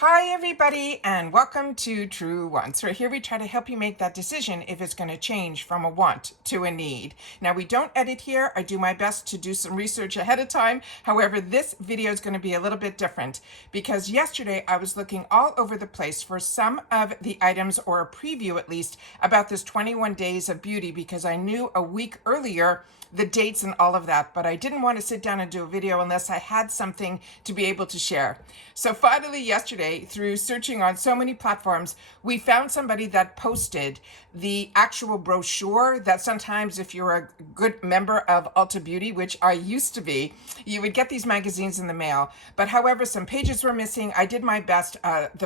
Hi everybody and welcome to Truewants. Right here we try to help you make that decision if it's going to change from a want to a need. Now we don't edit here. I do my best to do some research ahead of time. However, this video is going to be a little bit different because yesterday I was looking all over the place for some of the items, or a preview at least, about this 21 days of beauty, because I knew a week earlier the dates and all of that, but I didn't want to sit down and do a video unless I had something to be able to share. So finally yesterday, through searching on so many platforms, we found somebody that posted the actual brochure that sometimes, if you're a good member of Ulta Beauty, which I used to be, you would get these magazines in the mail. But however, some pages were missing. I did my best.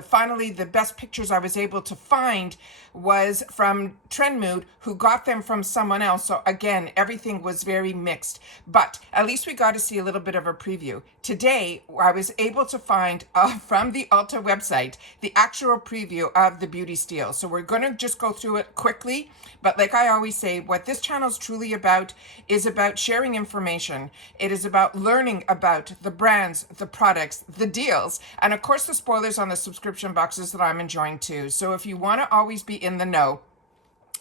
Finally, the best pictures I was able to find was from Trend Mood, who got them from someone else. So again, everything was very mixed, but at least we got to see a little bit of a preview. Today, I was able to find from the Ulta website the actual preview of the beauty steal. So we're going to just go through it quickly, but like I always say, what this channel is truly about is about sharing information. It is about learning about the brands, the products, the deals, and of course the spoilers on the subscription boxes that I'm enjoying too. So if you want to always be in the know,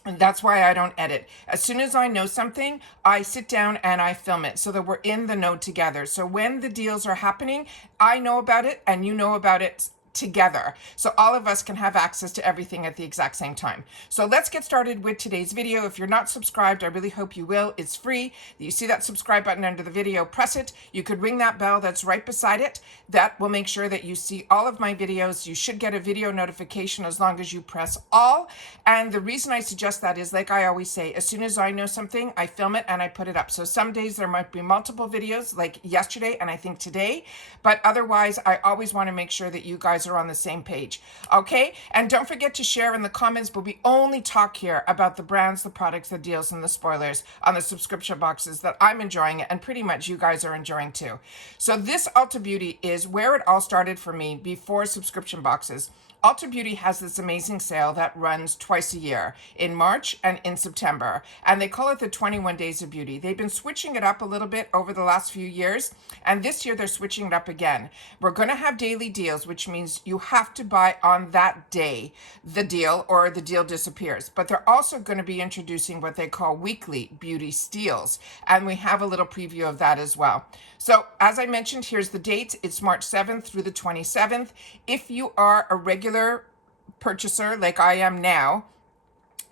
and that's why I don't edit. As soon as I know something, I sit down and I film it so that we're in the know together. So when the deals are happening, I know about it and you know about it together, so all of us can have access to everything at the exact same time. So let's get started with today's video. If you're not subscribed, I really hope you will. It's free. You see that subscribe button under the video, press it. You could ring that bell that's right beside it. That will make sure that you see all of my videos. You should get a video notification as long as you press all. And the reason I suggest that is, like I always say, as soon as I know something, I film it and I put it up. So some days there might be multiple videos, like yesterday and I think today, but otherwise I always want to make sure that you guys are on the same page. Okay, and don't forget to share in the comments, but we only talk here about the brands, the products, the deals, and the spoilers on the subscription boxes that I'm enjoying, and pretty much you guys are enjoying too. So this Ulta Beauty is where it all started for me before subscription boxes. Ulta Beauty has this amazing sale that runs twice a year, in March and in September, and they call it the 21 Days of Beauty. They've been switching it up a little bit over the last few years, and this year they're switching it up again. We're going to have daily deals, which means you have to buy on that day the deal or the deal disappears. But they're also going to be introducing what they call weekly beauty steals, and we have a little preview of that as well. So as I mentioned, here's the dates. It's March 7th through the 27th. If you are a regular purchaser like I am now,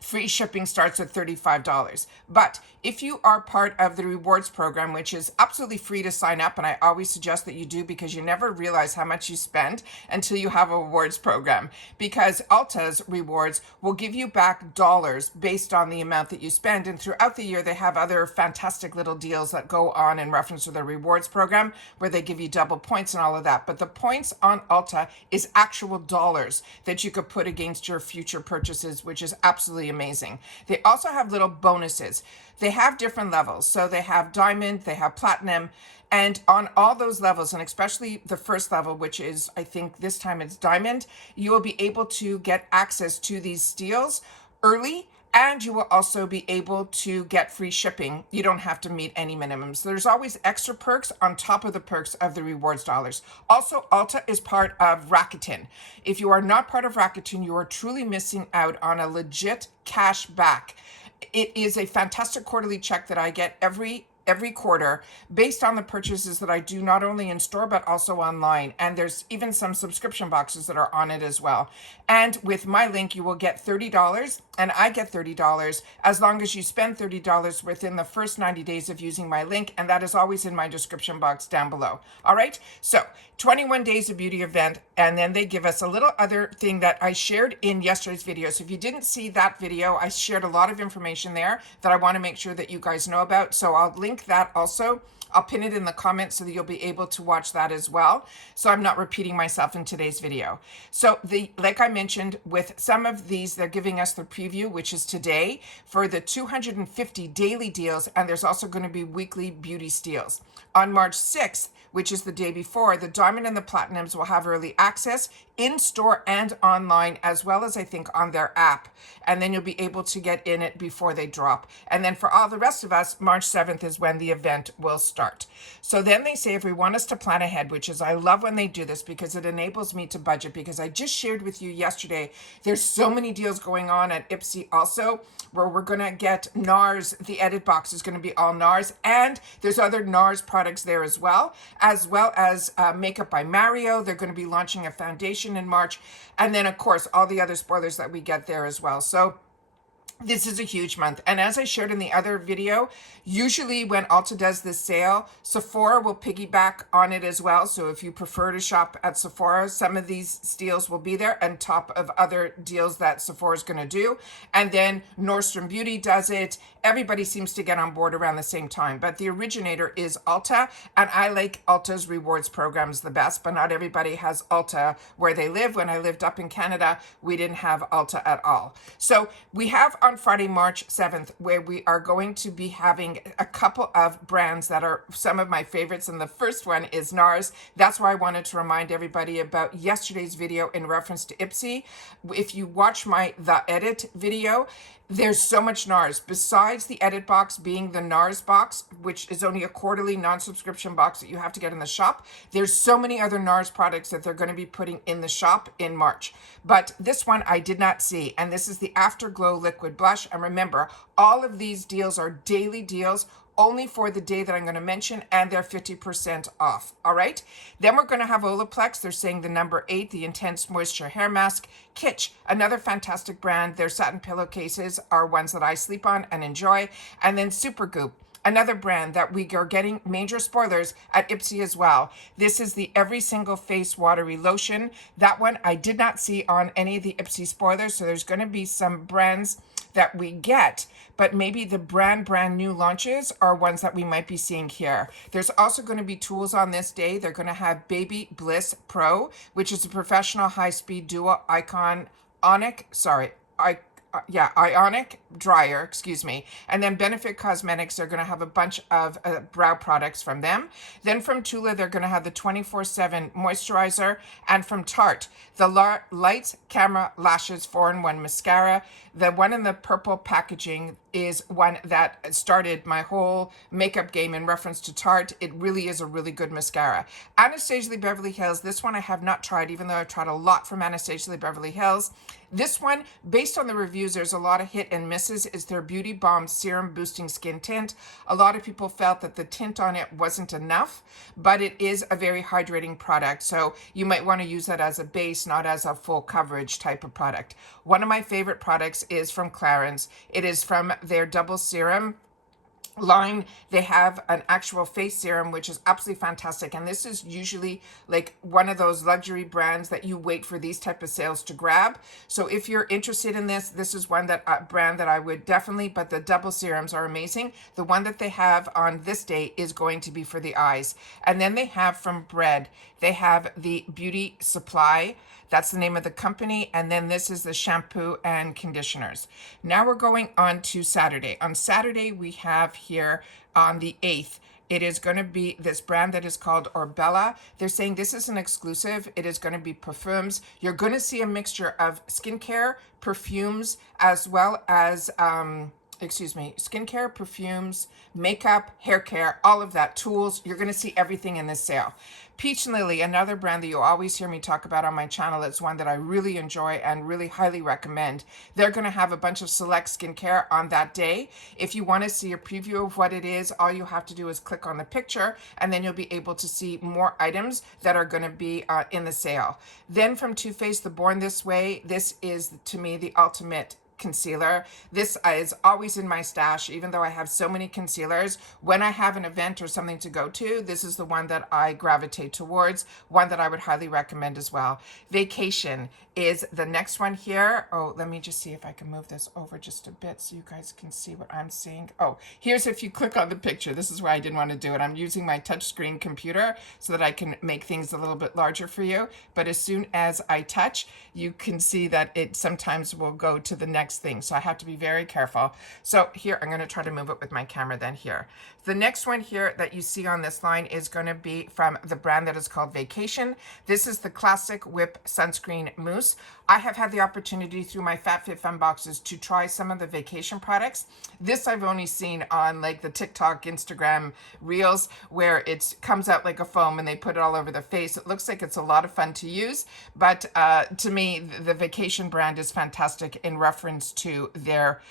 free shipping starts at $35. But if you are part of the rewards program, which is absolutely free to sign up, and I always suggest that you do because you never realize how much you spend until you have a rewards program, because Ulta's rewards will give you back dollars based on the amount that you spend. And throughout the year, they have other fantastic little deals that go on in reference to their rewards program, where they give you double points and all of that. But the points on Ulta is actual dollars that you could put against your future purchases, which is absolutely amazing. They also have little bonuses. They have different levels. So they have diamond, they have platinum, and on all those levels, and especially the first level, which is, I think this time it's diamond, you will be able to get access to these steals early, and you will also be able to get free shipping. You don't have to meet any minimums. There's always extra perks on top of the perks of the rewards dollars. Also, Ulta is part of Rakuten. If you are not part of Rakuten, you are truly missing out on a legit cash back. It is a fantastic quarterly check that I get every quarter based on the purchases that I do, not only in store but also online, and there's even some subscription boxes that are on it as well. And with my link you will get $30, and I get $30 as long as you spend $30 within the first 90 days of using my link, and that is always in my description box down below. All right, so 21 Days of Beauty event, and then they give us a little other thing that I shared in yesterday's video. So if you didn't see that video, I shared a lot of information there that I want to make sure that you guys know about, so I'll link that also. I'll pin it in the comments so that you'll be able to watch that as well, so I'm not repeating myself in today's video. So like I mentioned, with some of these, they're giving us the preview, which is today, for the 250 daily deals, and there's also going to be weekly beauty steals. On March 6th, which is the day before, the diamond and the platinums will have early access in store and online, as well as I think on their app. And then you'll be able to get in it before they drop. And then for all the rest of us, March 7th is when the event will start. start. So then they say if we want us to plan ahead, which is I love when they do this because it enables me to budget, because I just shared with you yesterday, there's so many deals going on at Ipsy also, where we're going to get NARS. The edit box is going to be all NARS, and there's other NARS products there as well as Makeup by Mario. They're going to be launching a foundation in March, and then of course all the other spoilers that we get there as well. So this is a huge month. And as I shared in the other video, usually when Ulta does this sale, Sephora will piggyback on it as well. So if you prefer to shop at Sephora, some of these deals will be there on top of other deals that Sephora is going to do. And then Nordstrom Beauty does it. Everybody seems to get on board around the same time, but the originator is Ulta, and I like Ulta's rewards programs the best, but not everybody has Ulta where they live. When I lived up in Canada, we didn't have Ulta at all. So we have on Friday, March 7th, where we are going to be having a couple of brands that are some of my favorites, and the first one is NARS. That's why I wanted to remind everybody about yesterday's video in reference to Ipsy. If you watch my The Edit video, there's so much NARS. Besides the edit box being the NARS box, which is only a quarterly non-subscription box that you have to get in the shop, there's so many other NARS products that they're going to be putting in the shop in March. But this one I did not see, and this is the Afterglow Liquid Blush. And remember, all of these deals are daily deals, only for the day that I'm going to mention, and they're 50% off. All right. Then we're going to have Olaplex. They're saying the number 8, the Intense Moisture Hair Mask. Kitsch, another fantastic brand. Their satin pillowcases are ones that I sleep on and enjoy. And then Supergoop, another brand that we are getting major spoilers at Ipsy as well. This is the Every Single Face Watery Lotion. That one I did not see on any of the Ipsy spoilers. So there's going to be some brands that we get, but maybe the brand new launches are ones that we might be seeing here. There's also going to be tools on this day. They're going to have Baby Bliss Pro, which is a professional high-speed dual ionic dryer, excuse me. And then Benefit Cosmetics, they're going to have a bunch of brow products from them. Then from Tula, they're going to have the 24/7 moisturizer. And from Tarte, the Lights Camera Lashes 4-in-1 mascara. The one in the purple packaging is one that started my whole makeup game in reference to Tarte. It really is a really good mascara. Anastasia Beverly Hills, this one I have not tried, even though I've tried a lot from Anastasia Beverly Hills. This one, based on the reviews, there's a lot of hit and misses, is their Beauty Balm Serum Boosting Skin Tint. A lot of people felt that the tint on it wasn't enough, but it is a very hydrating product. So you might want to use that as a base, not as a full coverage type of product. One of my favorite products is from Clarins. It is from their Double Serum line. They have an actual face serum, which is absolutely fantastic, and this is usually like one of those luxury brands that you wait for these type of sales to grab. So if you're interested in this, this is one that brand that I would definitely, but the double serums are amazing. The one that they have on this day is going to be for the eyes. And then they have from Bread, they have the Beauty Supply. That's the name of the company. And then this is the shampoo and conditioners. Now we're going on to Saturday. On Saturday, we have here on the 8th, it is going to be this brand that is called Orbella. They're saying this is an exclusive. It is going to be perfumes. You're going to see a mixture of skincare, perfumes, as well as skincare, perfumes, makeup, hair care, all of that, tools. You're going to see everything in this sale. Peach and Lily, another brand that you'll always hear me talk about on my channel. It's one that I really enjoy and really highly recommend. They're going to have a bunch of select skincare on that day. If you want to see a preview of what it is, all you have to do is click on the picture, and then you'll be able to see more items that are going to be in the sale. Then from Too Faced, the Born This Way, this is to me the ultimate concealer. This is always in my stash, even though I have so many concealers. When I have an event or something to go to, this is the one that I gravitate towards, one that I would highly recommend as well. Vacation is the next one here. Oh, let me just see if I can move this over just a bit so you guys can see what I'm seeing. Oh, here's if you click on the picture. This is why I didn't want to do it. I'm using my touchscreen computer so that I can make things a little bit larger for you. But as soon as I touch, you can see that it sometimes will go to the next next thing. So I have to be very careful. So here, I'm going to try to move it with my camera then here. The next one here that you see on this line is going to be from the brand that is called Vacation. This is the Classic Whip Sunscreen Mousse. I have had the opportunity through my FabFitFun boxes to try some of the Vacation products. This I've only seen on like the TikTok, Instagram reels where it comes out like a foam and they put it all over the face. It looks like it's a lot of fun to use, but to me, the Vacation brand is fantastic in reference to their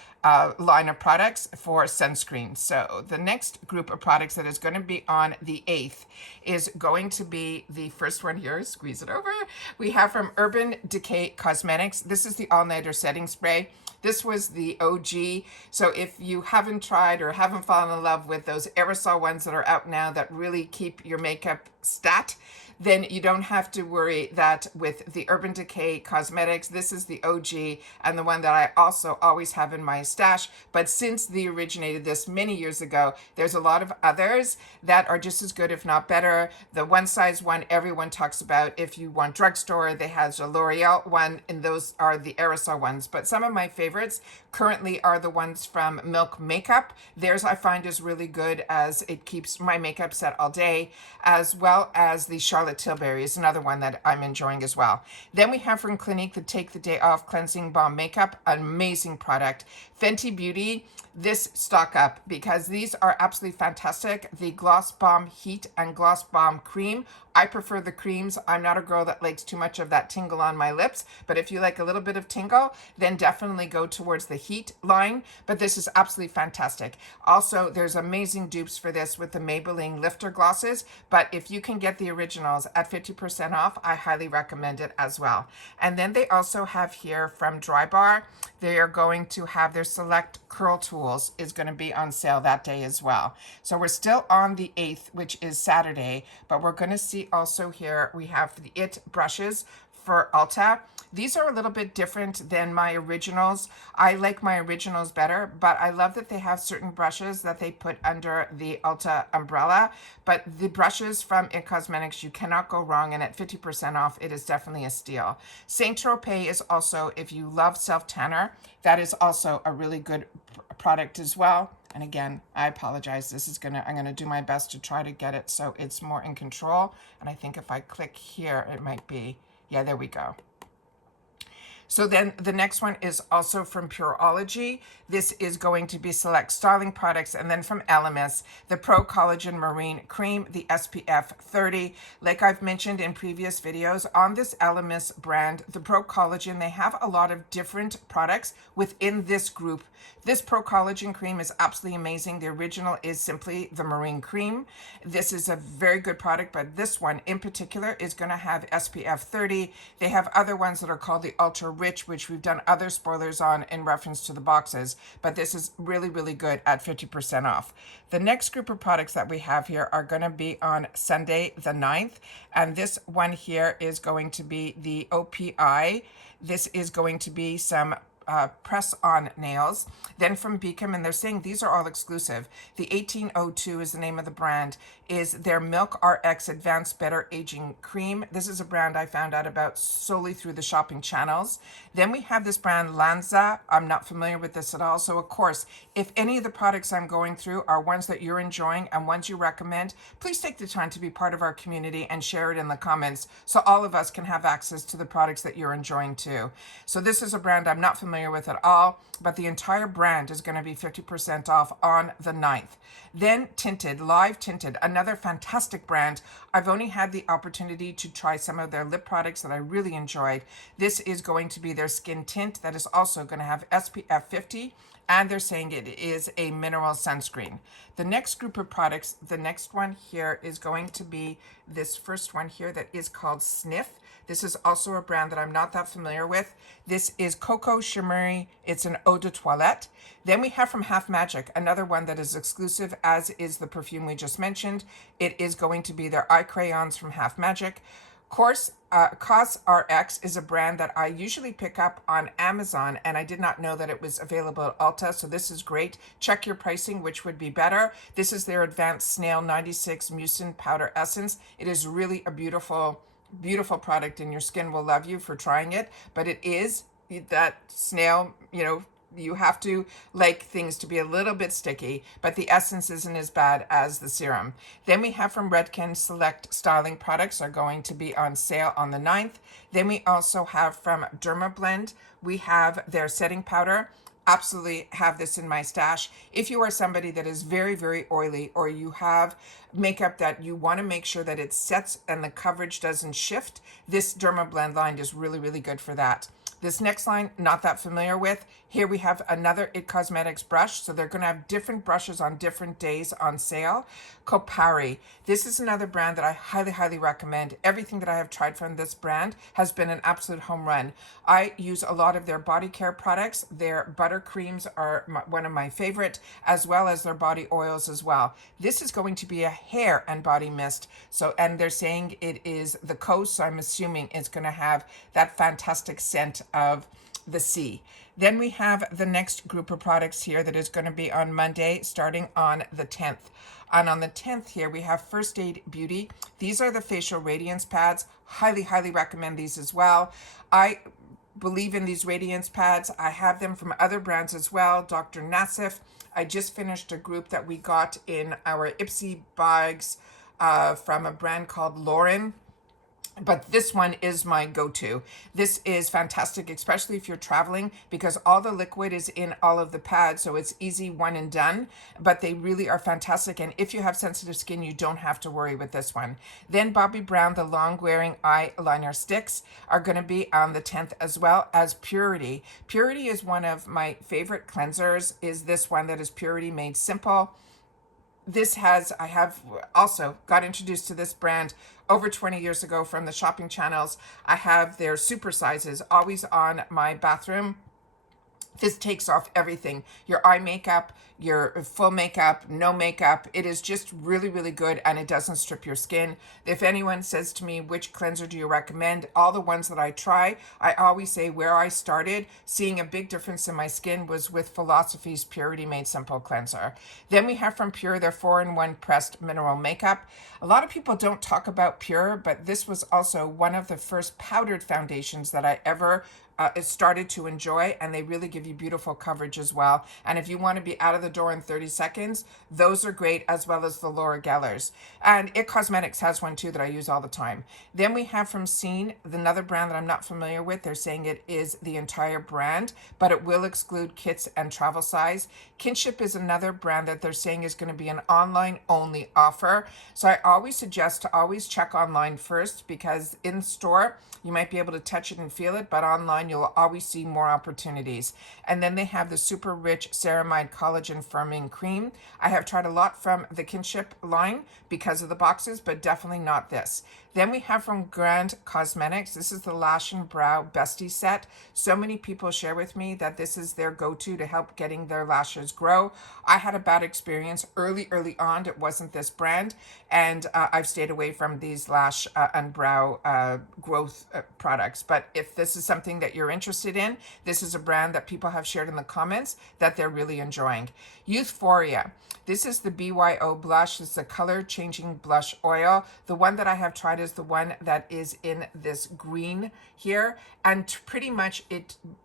line of products for sunscreen. So the next group of products that is going to be on the 8th is going to be the first one here. Squeeze it over. We have from Urban Decay Cosmetics. This is the All-Nighter Setting Spray. This was the OG. So if you haven't tried or haven't fallen in love with those aerosol ones that are out now that really keep your makeup stat, then you don't have to worry that with the Urban Decay Cosmetics. This is the OG and the one that I also always have in my stash. But since they originated this many years ago, there's a lot of others that are just as good, if not better. The one size one everyone talks about. If you want drugstore, they have a L'Oreal one, and those are the aerosol ones. But some of my favorites currently are the ones from Milk Makeup. Theirs I find is really good as it keeps my makeup set all day, as well as the Charlotte Tilbury is another one that I'm enjoying as well. Then we have from Clinique the Take the Day Off Cleansing Balm Makeup, an amazing product. Fenty Beauty, this stock up because these are absolutely fantastic. The Gloss Bomb Heat and Gloss Bomb Cream. I prefer the creams. I'm not a girl that likes too much of that tingle on my lips, but if you like a little bit of tingle, then definitely go towards the Heat line, but this is absolutely fantastic. Also, there's amazing dupes for this with the Maybelline Lifter Glosses, but if you can get the originals at 50% off, I highly recommend it as well. And then they also have here from Drybar, they are going to have their Select Curl Tools is going to be on sale that day as well. So we're still on the 8th, which is Saturday, but we're going to see also here we have the IT brushes for Ulta. These are a little bit different than my originals. I like my originals better, but I love that they have certain brushes that they put under the Ulta umbrella. But the brushes from IT Cosmetics, you cannot go wrong, and at 50% off, it is definitely a steal. Saint Tropez is also, if you love self-tanner, that is also a really good product as well. And again, I apologize. I'm gonna do my best to try to get it so it's more in control. And I think if I click here, it might be, yeah, there we go. So then the next one is also from Pureology. This is going to be Select Styling Products. And then from Elemis, the Pro Collagen Marine Cream, the SPF 30. Like I've mentioned in previous videos, on this Elemis brand, the Pro Collagen, they have a lot of different products within this group. This Pro Collagen Cream is absolutely amazing. The original is simply the Marine Cream. This is a very good product, but this one in particular is going to have SPF 30. They have other ones that are called the Ultra Rich, which we've done other spoilers on in reference to the boxes, but this is really, really good at 50% off. The next group of products that we have here are going to be on Sunday the 9th, and this one here is going to be the OPI. This is going to be some press-on nails. Then from Beacom, and they're saying these are all exclusive. The 1802 is the name of the brand, is their Milk RX Advanced Better Aging Cream. This is a brand I found out about solely through the shopping channels. Then we have this brand Lanza. I'm not familiar with this at all. So of course, if any of the products I'm going through are ones that you're enjoying and ones you recommend, please take the time to be part of our community and share it in the comments so all of us can have access to the products that you're enjoying too. So this is a brand I'm not familiar with at all, but the entire brand is going to be 50% off on the 9th. Then Tinted, Live Tinted, another fantastic brand. I've only had the opportunity to try some of their lip products that I really enjoyed. This is going to be their skin tint that is also going to have SPF 50, and they're saying it is a mineral sunscreen. The next group of products, the next one here is going to be this first one here that is called Sniff. This is also a brand that I'm not that familiar with. This is Coco Shimmery. It's an eau de toilette. Then we have from Half Magic, another one that is exclusive, as is the perfume we just mentioned. It is going to be their eye crayons from Half Magic. Cos RX is a brand that I usually pick up on Amazon, and I did not know that it was available at Ulta, so this is great. Check your pricing, which would be better. This is their Advanced Snail 96 Mucin Powder Essence. It is really a beautiful product, and your skin will love you for trying it, but it is that snail, you have to like things to be a little bit sticky, but the essence isn't as bad as the serum. Then we have from Redken, select styling products are going to be on sale on the 9th. Then we also have from Dermablend, we have their setting powder. Absolutely have this in my stash. If you are somebody that is very, very oily, or you have makeup that you want to make sure that it sets and the coverage doesn't shift, this Dermablend line is really, really good for that. This next line, not that familiar with. Here we have another It Cosmetics brush. So they're going to have different brushes on different days on sale. Kopari. This is another brand that I highly, highly recommend. Everything that I have tried from this brand has been an absolute home run. I use a lot of their body care products. Their butter creams are one of my favorite, as well as their body oils as well. This is going to be a hair and body mist. So, and they're saying it is the coast, so I'm assuming it's going to have that fantastic scent of the sea. Then we have the next group of products here that is going to be on Monday, starting on the 10th. And on the 10th here, we have First Aid Beauty. These are the facial radiance pads. Highly, highly recommend these as well. I believe in these radiance pads. I have them from other brands as well. Dr. Nassif. I just finished a group that we got in our Ipsy bags from a brand called Lauren. But this one is my go-to. This is fantastic, especially if you're traveling, because all the liquid is in all of the pads, so it's easy one and done. But they really are fantastic, and if you have sensitive skin, you don't have to worry with this one. Then Bobbi Brown, the long-wearing eyeliner sticks, are going to be on the 10th, as well as Purity. Purity is one of my favorite cleansers, is this one that is Purity Made Simple. I have also got introduced to this brand over 20 years ago from the shopping channels. I have their super sizes always on my bathroom. This takes off everything, your eye makeup, your full makeup, no makeup. It is just really, really good, and it doesn't strip your skin. If anyone says to me, which cleanser do you recommend? All the ones that I try, I always say where I started seeing a big difference in my skin was with Philosophy's Purity Made Simple Cleanser. Then we have from Pure their 4-in-1 pressed mineral makeup. A lot of people don't talk about Pure, but this was also one of the first powdered foundations that I ever started to enjoy, and they really give you beautiful coverage as well. And if you want to be out of the door in 30 seconds, those are great, as well as the Laura Gellers. And It Cosmetics has one too that I use all the time. Then we have from Scene, another brand that I'm not familiar with. They're saying it is the entire brand, but it will exclude kits and travel size. Kinship is another brand that they're saying is going to be an online only offer. So I always suggest to always check online first, because in store, you might be able to touch it and feel it, but online you'll always see more opportunities. And then they have the super rich ceramide collagen firming cream. I have tried a lot from the Kinship line because of the boxes, but definitely not this. Then we have from Grand Cosmetics. This is the Lash and Brow Bestie set. So many people share with me that this is their go-to to help getting their lashes grow. I had a bad experience early on. It wasn't this brand, and I've stayed away from these lash and brow growth products. But if this is something that you're interested in, this is a brand that people have shared in the comments that they're really enjoying. Youthforia. This is the BYO blush. It's a color changing blush oil. The one that I have tried is the one that is in this green here. And pretty much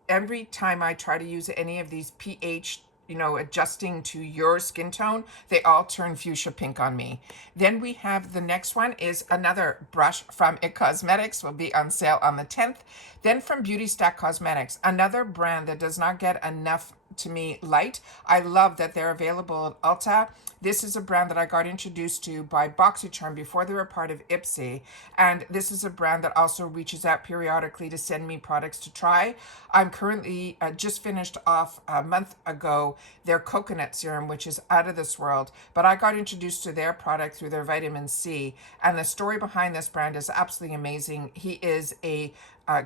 every time I try to use any of these pH adjusting to your skin tone, they all turn fuchsia pink on me. Then we have the next one is another brush from It Cosmetics, will be on sale on the 10th. Then from Beauty Stack Cosmetics, another brand that does not get enough to me light. I love that they're available at Ulta. This is a brand that I got introduced to by BoxyCharm before they were part of Ipsy. And this is a brand that also reaches out periodically to send me products to try. I'm currently just finished off a month ago their coconut serum, which is out of this world. But I got introduced to their product through their vitamin C. And the story behind this brand is absolutely amazing. He is a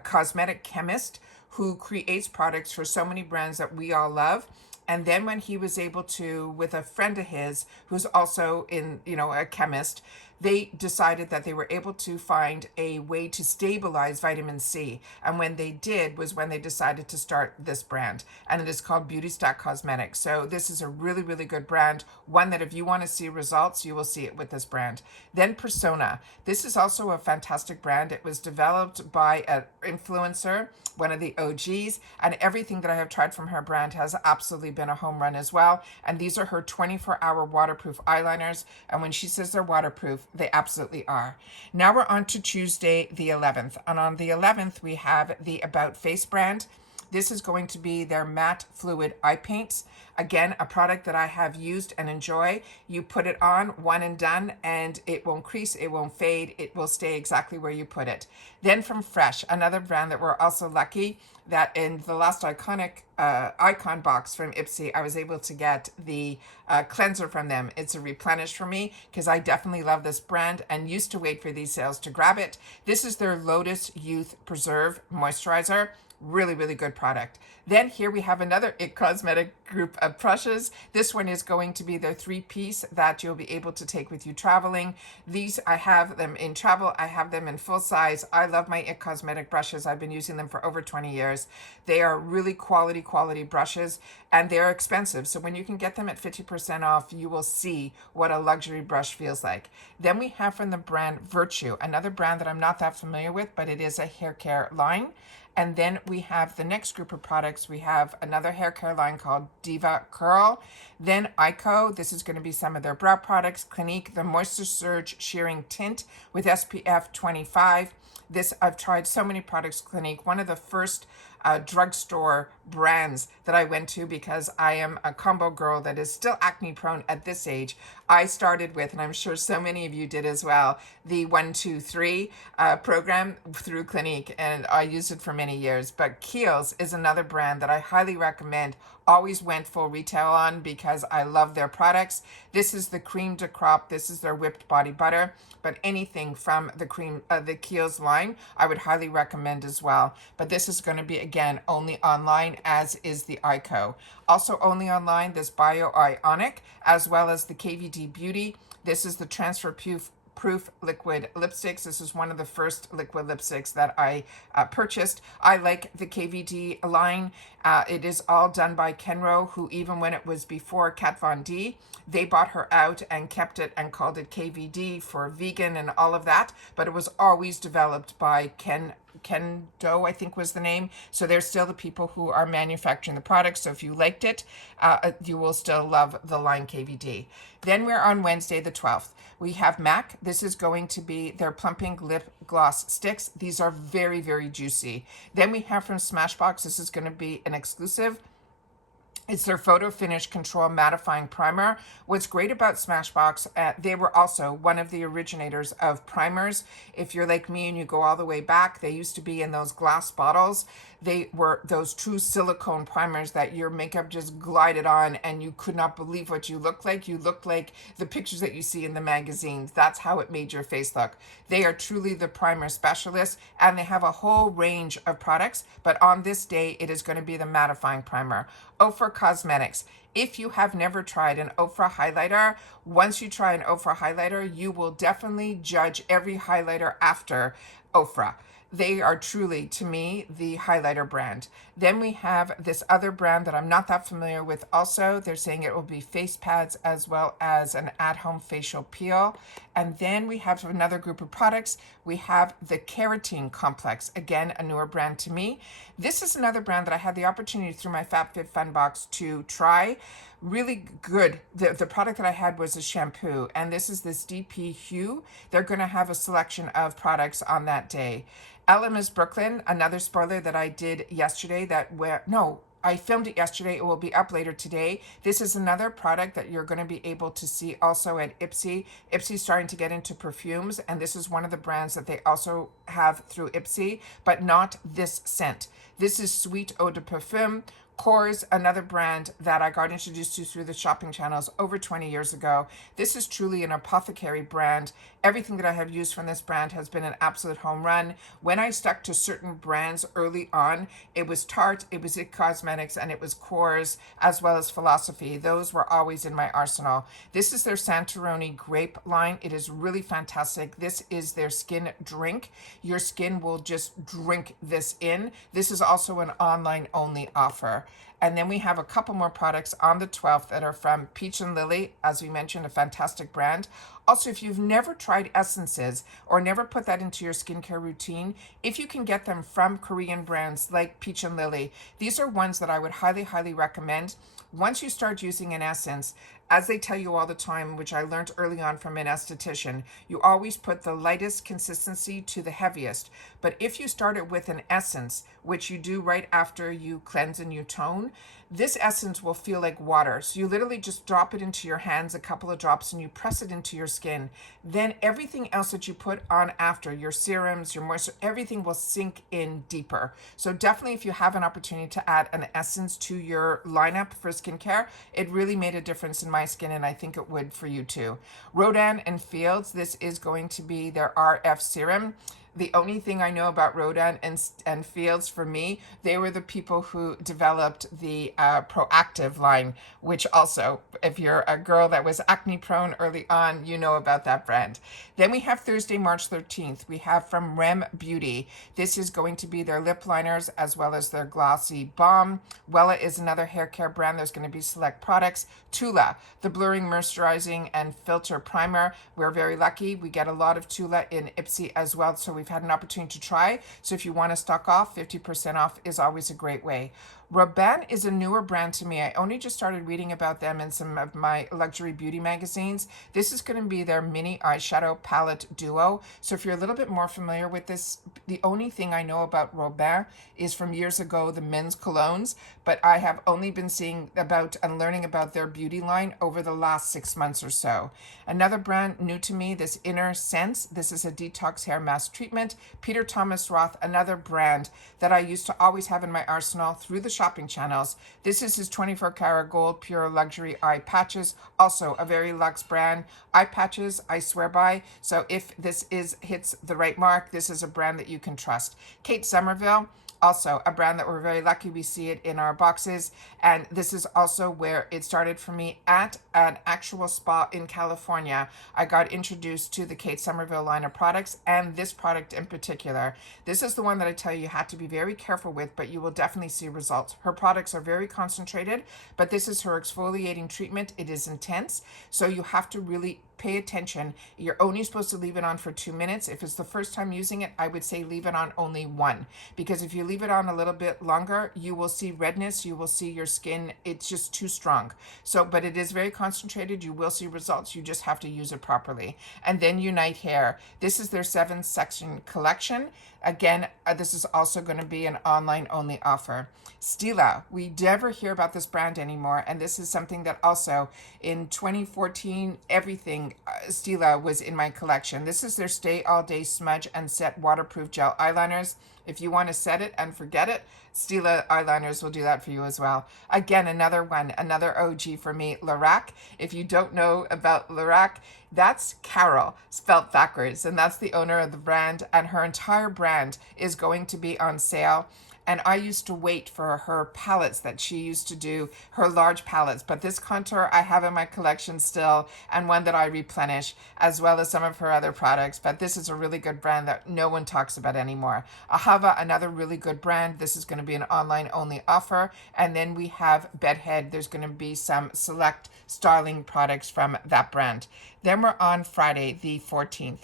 cosmetic chemist who creates products for so many brands that we all love. And then when he was able to, with a friend of his, who's also a chemist, they decided that they were able to find a way to stabilize vitamin C. And when they did was when they decided to start this brand. And it is called Beauty Stack Cosmetics. So this is a really, really good brand. One that if you want to see results, you will see it with this brand. Then Persona. This is also a fantastic brand. It was developed by an influencer, one of the OGs, and everything that I have tried from her brand has absolutely been a home run as well. And these are her 24-hour waterproof eyeliners. And when she says they're waterproof, they absolutely are. Now we're on to Tuesday, the 11th. And on the 11th, we have the About Face brand. This is going to be their matte fluid eye paints. Again, a product that I have used and enjoy. You put it on, one and done, and it won't crease, it won't fade, it will stay exactly where you put it. Then from Fresh, another brand that we're also lucky that in the last icon box from Ipsy, I was able to get the cleanser from them. It's a replenish for me because I definitely love this brand and used to wait for these sales to grab it. This is their Lotus Youth Preserve Moisturizer. Really, really good product. Then here we have another IT Cosmetic group of brushes. This one is going to be their 3-piece that you'll be able to take with you traveling. These, I have them in travel. I have them in full size. I love my IT Cosmetic brushes. I've been using them for over 20 years. They are really quality brushes, and they're expensive. So when you can get them at 50% off, you will see what a luxury brush feels like. Then we have from the brand Virtue, another brand that I'm not that familiar with, but it is a hair care line. And then we have the next group of products. We have another hair care line called Diva Curl. Then Ico, this is going to be some of their brow products. Clinique, the Moisture Surge Shearing Tint with SPF 25. This, I've tried so many products, Clinique. One of the first drugstore brands that I went to because I am a combo girl that is still acne prone at this age. I started with, and I'm sure so many of you did as well, the 1, 2, 3 program through Clinique, and I used it for many years. But Kiehl's is another brand that I highly recommend. Always went full retail on because I love their products. This is the Cream de Crop. This is their whipped body butter. But anything from the Kiehl's line, I would highly recommend as well. But this is going to be, again, only online, as is the Ico. Also only online, this Bio Ionic, as well as the KVD Beauty. This is the Transfer Proof liquid lipsticks. This is one of the first liquid lipsticks that I purchased. I like the KVD line. It is all done by Kenro, who even when it was before Kat Von D, they bought her out and kept it and called it KVD for vegan and all of that. But it was always developed by Kendo, I think was the name. So they're still the people who are manufacturing the product. So if you liked it, you will still love the line KVD. Then we're on Wednesday the 12th. We have MAC. This is going to be their plumping lip gloss sticks. These are very, very juicy. Then we have from Smashbox. This is going to be an exclusive. It's their Photo Finish Control Mattifying Primer. What's great about Smashbox, they were also one of the originators of primers. If you're like me and you go all the way back, they used to be in those glass bottles. They were those true silicone primers that your makeup just glided on and you could not believe what you looked like. You looked like the pictures that you see in the magazines. That's how it made your face look. They are truly the primer specialists, and they have a whole range of products, but on this day, it is going to be the mattifying primer. Ofra Cosmetics. If you have never tried an Ofra highlighter, once you try an Ofra highlighter, you will definitely judge every highlighter after Ofra. They are truly, to me, the highlighter brand. Then we have this other brand that I'm not that familiar with also. They're saying it will be face pads as well as an at-home facial peel. And then we have another group of products. We have the Keratin Complex. Again, a newer brand to me. This is another brand that I had the opportunity through my FabFitFun box to try. Really good. The product that I had was a shampoo, and this is this DP Hue. They're going to have a selection of products on that day. LMS Brooklyn, another spoiler that I did yesterday I filmed it yesterday. It will be up later today. This is another product that you're going to be able to see also at Ipsy. Ipsy's starting to get into perfumes, and this is one of the brands that they also have through Ipsy, but not this scent. This is Sweet Eau de Parfum Core's another brand that I got introduced to through the shopping channels over 20 years ago. This is truly an apothecary brand. Everything that I have used from this brand has been an absolute home run. When I stuck to certain brands early on, it was Tarte, it was It Cosmetics, and it was Core's, as well as Philosophy. Those were always in my arsenal. This is their Santoroni grape line. It is really fantastic. This is their skin drink. Your skin will just drink this in. This is also an online only offer. And then we have a couple more products on the 12th that are from Peach and Lily, as we mentioned, a fantastic brand. Also, if you've never tried essences or never put that into your skincare routine, if you can get them from Korean brands like Peach and Lily, these are ones that I would highly, highly recommend. Once you start using an essence, as they tell you all the time, which I learned early on from an esthetician, you always put the lightest consistency to the heaviest. But if you start it with an essence, which you do right after you cleanse and you tone, this essence will feel like water. So you literally just drop it into your hands, a couple of drops, and you press it into your skin. Then everything else that you put on after, your serums, your moisture, everything will sink in deeper. So definitely if you have an opportunity to add an essence to your lineup for skincare, it really made a difference in my skin, and I think it would for you too. Rodan and Fields, this is going to be their RF serum. The only thing I know about Rodan and Fields, for me, they were the people who developed the Proactive line, which also, if you're a girl that was acne prone early on, you know about that brand. Then we have Thursday, March 13th. We have from Rem Beauty. This is going to be their lip liners as well as their glossy balm. Wella is another hair care brand. There's going to be select products. Tula, the blurring moisturizing and filter primer. We're very lucky. We get a lot of Tula in Ipsy as well, so we've had an opportunity to try. So if you want to stock off, 50% off is always a great way. Robin is a newer brand to me. I only just started reading about them in some of my luxury beauty magazines. This is going to be their mini eyeshadow palette duo. So if you're a little bit more familiar with this, the only thing I know about Robin is from years ago, the men's colognes, but I have only been seeing about and learning about their beauty line over the last 6 months or so. Another brand new to me, this Inner Sense. This is a detox hair mask treatment. Peter Thomas Roth, another brand that I used to always have in my arsenal through the shopping channels. This is his 24 karat gold pure luxury eye patches, also a very luxe brand. Eye patches I swear by, so if this hits the right mark, this is a brand that you can trust. Kate Somerville, also a brand that we're very lucky we see it in our boxes, and this is also where it started for me at an actual spa in California. I got introduced to the Kate Somerville line of products, and this product in particular. This is the one that I tell you have to be very careful with, but you will definitely see results. Her products are very concentrated, but this is her exfoliating treatment. It is intense, so you have to really pay attention. You're only supposed to leave it on for 2 minutes. If it's the first time using it, I would say leave it on only 1, because if you leave it on a little bit longer, you will see redness, you will see your skin, it's just too strong. So, but it is very concentrated, you will see results, you just have to use it properly. And then Unite Hair. This is their 7-section collection. Again, this is also going to be an online only offer. Stila, we never hear about this brand anymore, and this is something that also in 2014, everything Stila was in my collection. This is their Stay All Day Smudge and Set Waterproof Gel Eyeliners. If you want to set it and forget it, Stila eyeliners will do that for you as well. Again, another one, another OG for me, Lorac. If you don't know about Lorac, that's Carol spelt backwards, and that's the owner of the brand, and her entire brand is going to be on sale. And I used to wait for her palettes that she used to do, her large palettes. But this contour I have in my collection still, and one that I replenish, as well as some of her other products. But this is a really good brand that no one talks about anymore. Ahava, another really good brand. This is going to be an online only offer. And then we have Bedhead. There's going to be some select styling products from that brand. Then we're on Friday, the 14th.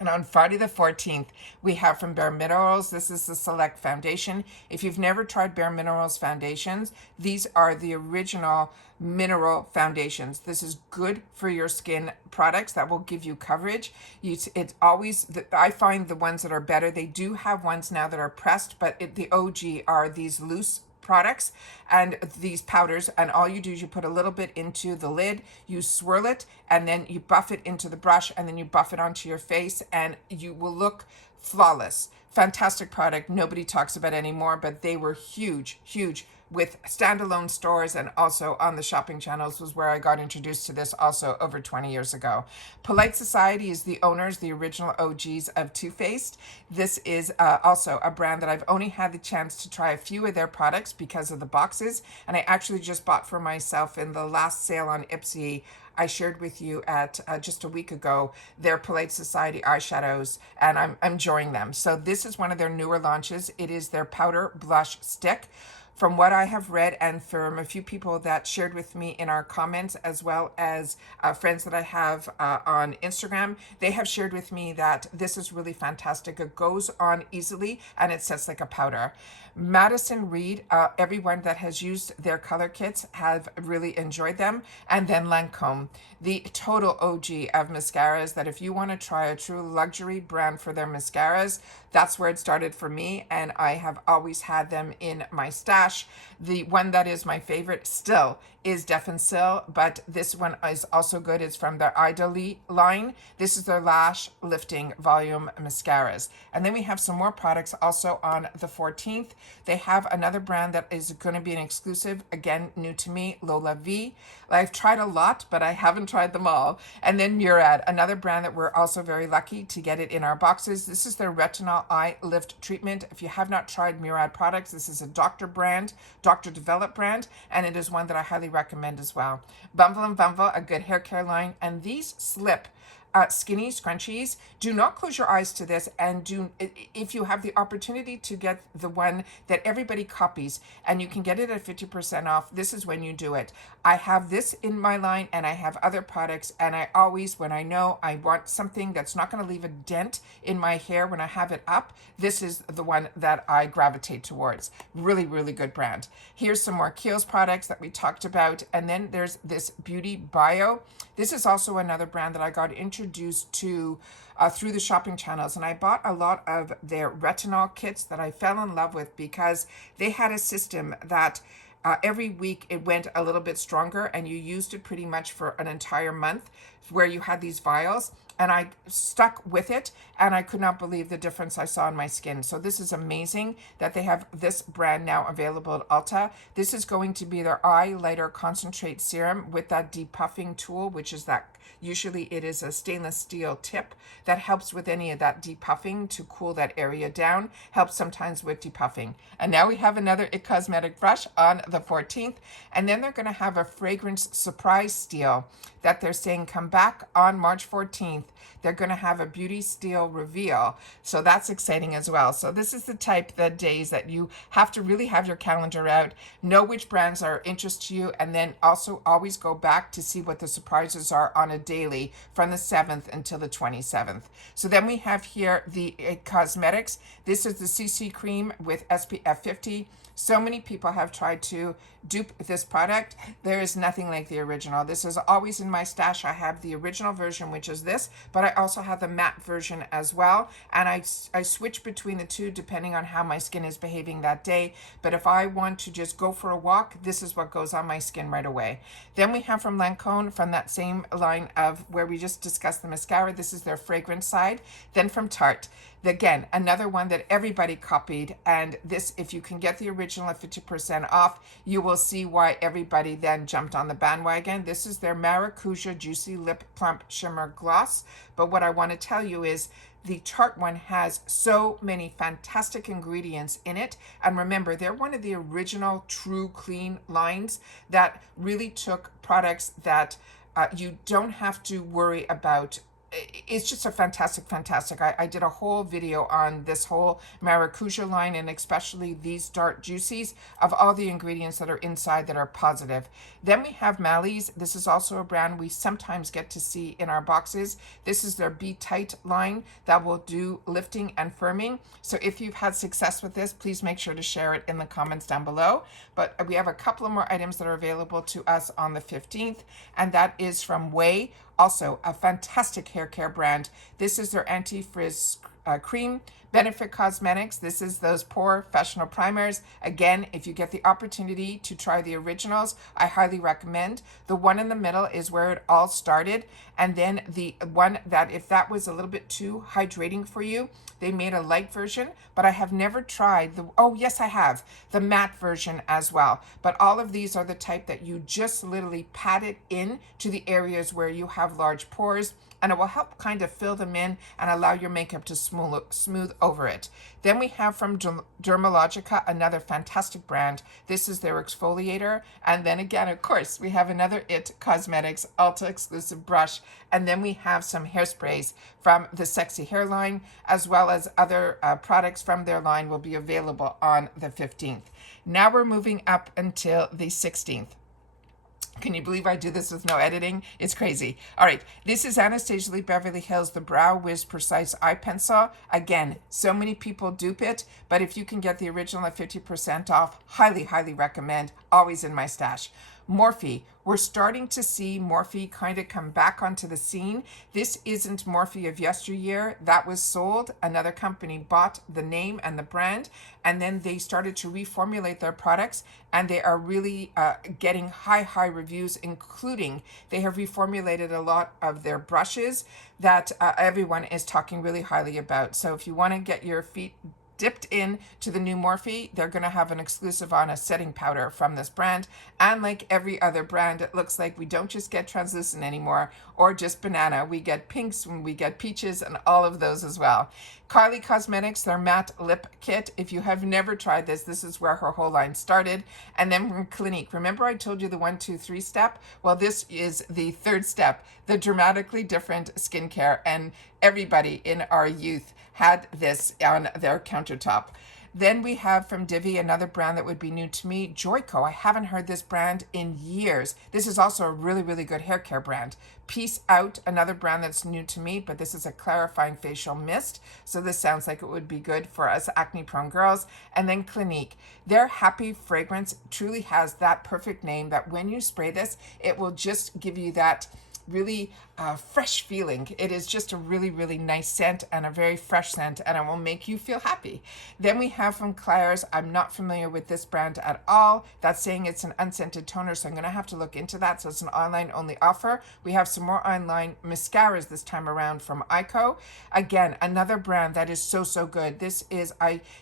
And on Friday the 14th, we have from Bare Minerals. This is the Select Foundation. If you've never tried Bare Minerals foundations, these are the original mineral foundations. This is good for your skin products that will give you coverage. It's always, I find the ones that are better. They do have ones now that are pressed, but the OG are these loose products and these powders, and all you do is you put a little bit into the lid, you swirl it, and then you buff it into the brush, and then you buff it onto your face, and you will look flawless. Fantastic product. Nobody talks about it anymore, but they were huge, huge with standalone stores and also on the shopping channels was where I got introduced to this also over 20 years ago. Polite Society is the owners, the original OGs of Too Faced. This is also a brand that I've only had the chance to try a few of their products because of the boxes. And I actually just bought for myself in the last sale on Ipsy. I shared with you at just a week ago their Polite Society eyeshadows, and I'm enjoying them. So this is one of their newer launches. It is their powder blush stick. From what I have read and from a few people that shared with me in our comments, as well as friends that I have on Instagram, they have shared with me that this is really fantastic. It goes on easily and it sets like a powder. Madison Reed, everyone that has used their color kits have really enjoyed them. And then Lancome, the total OG of mascaras, that if you want to try a true luxury brand for their mascaras, that's where it started for me. And I have always had them in my stash. The one that is my favorite still is Def and Sil, but this one is also good. It's from their Idoli line. This is their lash lifting volume mascaras. And then we have some more products also on the 14th. They have another brand that is going to be an exclusive, again, new to me, Lola V. I've tried a lot, but I haven't tried them all. And then Murad, another brand that we're also very lucky to get it in our boxes. This is their Retinol Eye Lift Treatment. If you have not tried Murad products, this is a doctor brand, doctor developed brand, and it is one that I highly recommend as well. Bumble and Bumble, a good hair care line, and these slip skinny scrunchies. Do not close your eyes to this, and if you have the opportunity to get the one that everybody copies and you can get it at 50% off, this is when you do it. I have this in my line and I have other products, and I always, when I know I want something that's not going to leave a dent in my hair when I have it up, this is the one that I gravitate towards. Really, really good brand. Here's some more Kiehl's products that we talked about, and then there's this Beauty Bio. This is also another brand that I got introduced to through the shopping channels, and I bought a lot of their retinol kits that I fell in love with because they had a system that every week it went a little bit stronger, and you used it pretty much for an entire month, where you had these vials, and I stuck with it, and I could not believe the difference I saw in my skin. So this is amazing that they have this brand now available at Ulta. This is going to be their Eyeliner Concentrate Serum with that depuffing tool, which is that, usually it is a stainless steel tip that helps with any of that depuffing to cool that area down, helps sometimes with depuffing. And now we have another IT Cosmetic brush on the 14th, and then they're going to have a fragrance surprise steal that they're saying come back on March 14th. They're going to have a beauty steal reveal. So that's exciting as well. So this is the type of days that you have to really have your calendar out, know which brands are of interest to you, and then also always go back to see what the surprises are on a daily from the 7th until the 27th. So then we have here the Cosmetics. This is the CC cream with SPF 50. So many people have tried to dupe this product. There is nothing like the original. This is always in my stash. I have the original version, which is this, but I also have the matte version as well. And I switch between the two depending on how my skin is behaving that day. But if I want to just go for a walk, this is what goes on my skin right away. Then we have from Lancome, from that same line of where we just discussed the mascara, this is their fragrance side. Then from Tarte, again, another one that everybody copied, and this, if you can get the original at 50% off, you will see why everybody then jumped on the bandwagon. This is their Maracuja Juicy Lip Plump Shimmer Gloss, but what I want to tell you is the Tarte one has so many fantastic ingredients in it, and remember, they're one of the original true clean lines that really took products that you don't have to worry about. It's just a fantastic. I did a whole video on this whole Maracuja line, and especially these dark juicies, of all the ingredients that are inside that are positive. Then we have Mally's. This is also a brand we sometimes get to see in our boxes. This is their Be Tight line that will do lifting and firming. So if you've had success with this, please make sure to share it in the comments down below. But we have a couple of more items that are available to us on the 15th, and that is from Way. Also, a fantastic hair care brand. This is their anti-frizz cream, Benefit Cosmetics, this is those pore professional primers. Again, if you get the opportunity to try the originals, I highly recommend. The one in the middle is where it all started. And then the one that, if that was a little bit too hydrating for you, they made a light version, but I have never tried the, oh yes I have, the matte version as well. But all of these are the type that you just literally pat it in to the areas where you have large pores, and it will help kind of fill them in and allow your makeup to smooth over it. Then we have from Dermalogica, another fantastic brand. This is their exfoliator. And then again, of course, we have another IT Cosmetics Ulta exclusive brush. And then we have some hairsprays from the Sexy Hairline, as well as other products from their line will be available on the 15th. Now we're moving up until the 16th. Can you believe I do this with no editing? It's crazy. All right, this is Anastasia Lee Beverly Hills, the Brow Wiz Precise Eye Pencil. Again, so many people dupe it, but if you can get the original at 50% off, highly, highly recommend. Always in my stash. Morphe. We're starting to see Morphe kind of come back onto the scene. This isn't Morphe of yesteryear. That was sold. Another company bought the name and the brand, and then they started to reformulate their products, and they are really getting high reviews, including they have reformulated a lot of their brushes that everyone is talking really highly about. So if you want to get your feet dipped in to the new Morphe, they're going to have an exclusive on a setting powder from this brand. And like every other brand, it looks like we don't just get translucent anymore or just banana. We get pinks and we get peaches and all of those as well. Kylie Cosmetics, their matte lip kit. If you have never tried this, this is where her whole line started. And then from Clinique, remember I told you the 1, 2, 3 step? Well, this is the third step, the dramatically different skincare. And everybody in our youth had this on their countertop. Then we have from Divi, another brand that would be new to me, Joico. I haven't heard this brand in years. This is also a really good hair care brand. Peace Out, another brand that's new to me, but this is a clarifying facial mist. So this sounds like it would be good for us acne-prone girls. And then Clinique. Their Happy fragrance truly has that perfect name that when you spray this, it will just give you that really fresh feeling. It is just a really nice scent and a very fresh scent, and it will make you feel happy. Then we have from Claire's, I'm not familiar with this brand at all. That's saying it's an unscented toner, so I'm going to have to look into that. So it's an online only offer. We have some more online mascaras this time around from Ico. Again, another brand that is so good. This is,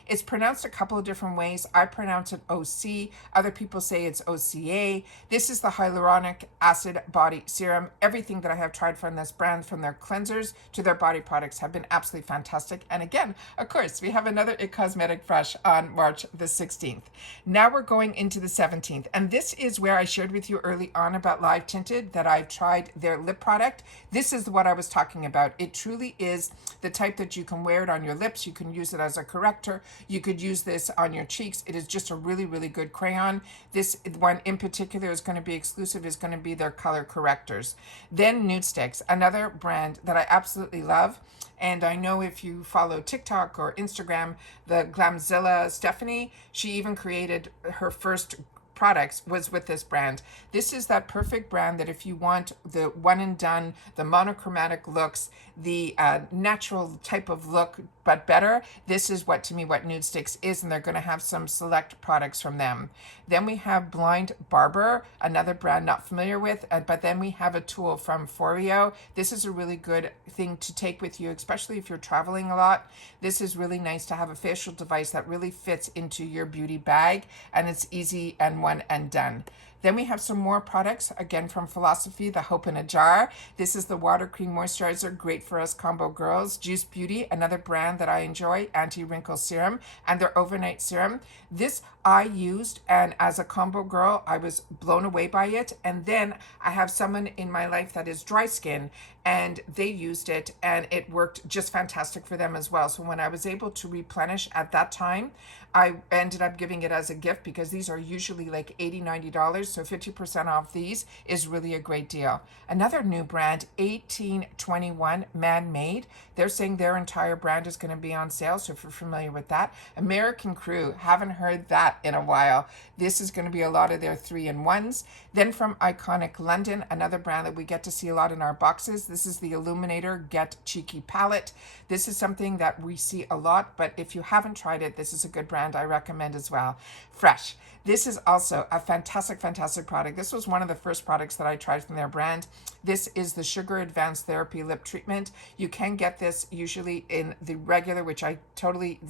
it's pronounced a couple of different ways. I pronounce it OC. Other people say it's OCA. This is the hyaluronic acid body serum. Everything that I have tried from this brand, from their cleansers to their body products, have been absolutely fantastic. And again, of course, we have another IT Cosmetic brush on March the 16th. Now we're going into the 17th. And this is where I shared with you early on about Live Tinted that I've tried their lip product. This is what I was talking about. It truly is the type that you can wear it on your lips. You can use it as a corrector. You could use this on your cheeks. It is just a really good crayon. This one in particular is going to be exclusive, is going to be their color correctors. Then Nude Sticks, another brand that I absolutely love. And I know if you follow TikTok or Instagram, the Glamzilla Stephanie, she even created her first products was with this brand. This is that perfect brand that if you want the one and done, the monochromatic looks, the natural type of look, but better, this is what, to me, what Nude Sticks is, and they're going to have some select products from them. Then we have Blind Barber, another brand not familiar with, but then we have a tool from Foreo. This is a really good thing to take with you, especially if you're traveling a lot. This is really nice to have a facial device that really fits into your beauty bag, and it's easy and one and done. Then we have some more products, again from Philosophy, the Hope in a Jar. This is the Water Cream Moisturizer, great for us combo girls. Juice Beauty, another brand that I enjoy, Anti-Wrinkle Serum, and their Overnight Serum. This I used, and as a combo girl, I was blown away by it. And then I have someone in my life that is dry skin, and they used it, and it worked just fantastic for them as well. So when I was able to replenish at that time, I ended up giving it as a gift because these are usually like $80, $90. so 50% off these is really a great deal. Another new brand, 1821 Man-Made. They're saying their entire brand is going to be on sale, so if you're familiar with that. American Crew, haven't heard that in a while. This is going to be a lot of their 3-in-1s. Then from Iconic London, another brand that we get to see a lot in our boxes. This is the Illuminator Get Cheeky Palette. This is something that we see a lot, but if you haven't tried it, this is a good brand I recommend as well. Fresh. This is also a fantastic, fantastic product. This was one of the first products that I tried from their brand. This is the Sugar Advanced Therapy Lip Treatment. You can get this usually in the regular, which I totally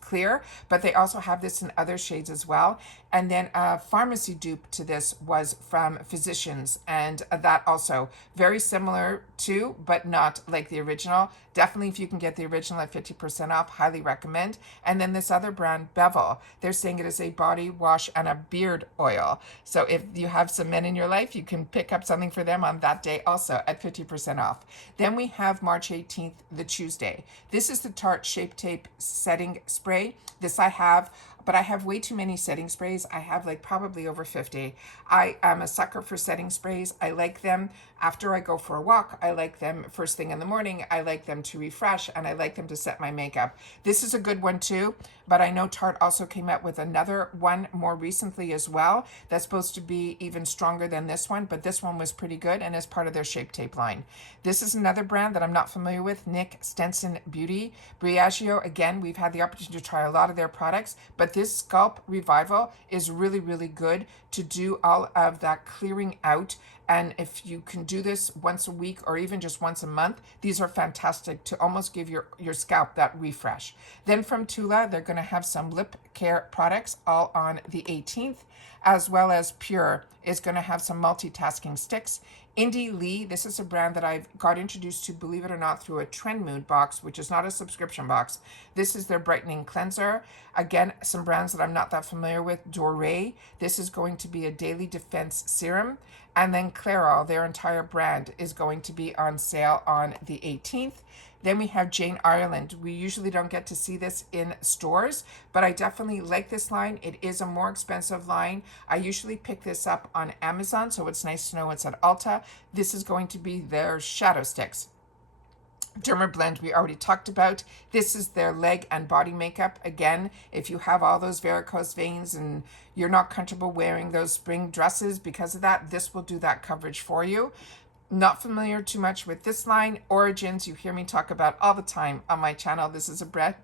clear, but they also have this in other shades as well. And then a pharmacy dupe to this was from Physicians, and that also very similar to, but not like the original. Definitely, if you can get the original at 50% off, highly recommend. And then this other brand, Bevel, they're saying it is a body wash and a beard oil. So if you have some men in your life, you can pick up something for them on that day also at 50% off. Then we have March 18th, the Tuesday. This is the Tarte Shape Tape Setting Spray. This I have, but I have way too many setting sprays. I have like probably over 50. I am a sucker for setting sprays. I like them after I go for a walk. I like them first thing in the morning. I like them to refresh, and I like them to set my makeup. This is a good one too, but I know Tarte also came out with another one more recently as well that's supposed to be even stronger than this one, but this one was pretty good and is part of their Shape Tape line. This is another brand that I'm not familiar with, Nick Stenson Beauty. Briagio, again, we've had the opportunity to try a lot of their products, but this Scalp Revival is really, really good to do all of that clearing out. And if you can do this once a week or even just once a month, these are fantastic to almost give your scalp that refresh. Then from Tula, they're going to have some lip care products all on the 18th, as well as Pure is going to have some multitasking sticks. Indie Lee, this is a brand that I've got introduced to, believe it or not, through a Trend Mood box, which is not a subscription box. This is their brightening cleanser. Again, some brands that I'm not that familiar with. Doré, this is going to be a daily defense serum. And then Clairol, their entire brand, is going to be on sale on the 18th. Then we have Jane Ireland. We usually don't get to see this in stores, but I definitely like this line. It is a more expensive line. I usually pick this up on Amazon, so it's nice to know it's at Ulta. This is going to be their shadow sticks. Dermablend we already talked about. This is their leg and body makeup. Again, if you have all those varicose veins and you're not comfortable wearing those spring dresses because of that, this will do that coverage for you. Not familiar too much with this line. Origins, you hear me talk about all the time on my channel. This is a brand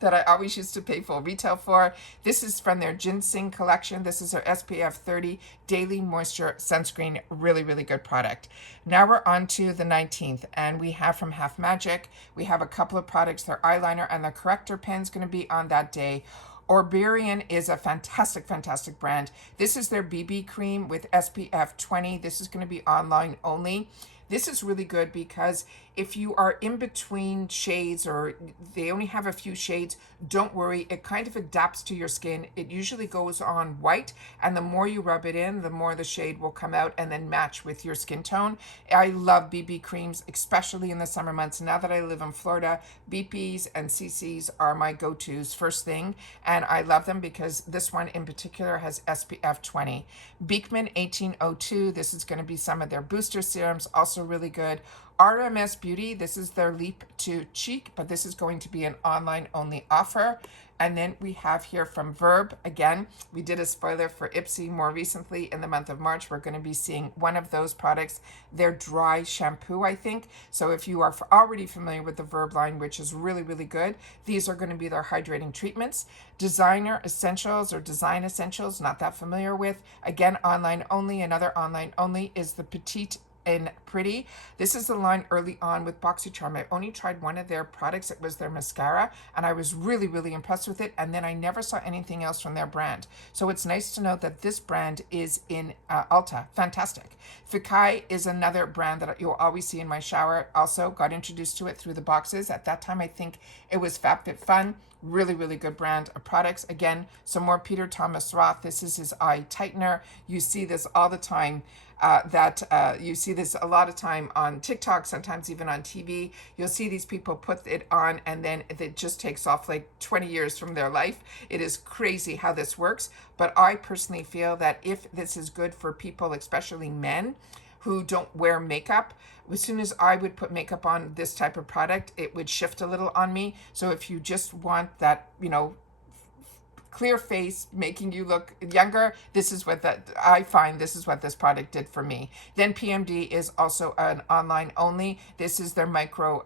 that I always used to pay full retail for. This is from their Ginseng collection. This is their SPF 30 Daily Moisture Sunscreen. Really, really good product. Now we're on to the 19th, and we have from Half Magic, we have a couple of products. Their eyeliner and their corrector pen is going to be on that day. Orberian is a fantastic, fantastic brand. This is their BB cream with SPF 20. This is going to be online only. This is really good because if you are in between shades or they only have a few shades, don't worry. It kind of adapts to your skin. It usually goes on white, and the more you rub it in, the more the shade will come out and then match with your skin tone. I love BB creams, especially in the summer months. Now that I live in Florida, BPs and CCs are my go-tos first thing, and I love them because this one in particular has SPF 20. Beekman 1802, this is going to be some of their booster serums, also really good. RMS Beauty, this is their Leap to Cheek, but this is going to be an online only offer. And then we have here from Verb, again, we did a spoiler for Ipsy more recently in the month of March. We're going to be seeing one of those products, their dry shampoo, I think. So if you are already familiar with the Verb line, which is really, really good, these are going to be their hydrating treatments. Designer Essentials or Design Essentials, not that familiar with. Again, online only. Another online only is the Petite and Pretty. This is the line early on with BoxyCharm. I only tried one of their products. It was their mascara, and I was really, really impressed with it. And then I never saw anything else from their brand. So it's nice to know that this brand is in Ulta. Fantastic. Fekkai is another brand that you'll always see in my shower. Also got introduced to it through the boxes. At that time, I think it was FabFitFun. Really, really good brand of products. Again, some more Peter Thomas Roth. This is his eye tightener. You see this all the time. You see this a lot lot of time on TikTok, sometimes even on TV, you'll see these people put it on and then it just takes off like 20 years from their life. It is crazy how this works. But I personally feel that if this is good for people, especially men, who don't wear makeup, as soon as I would put makeup on this type of product, it would shift a little on me. So if you just want that, clear face, making you look younger, this is what I find this is what this product did for me. Then PMD is also an online only. This is their micro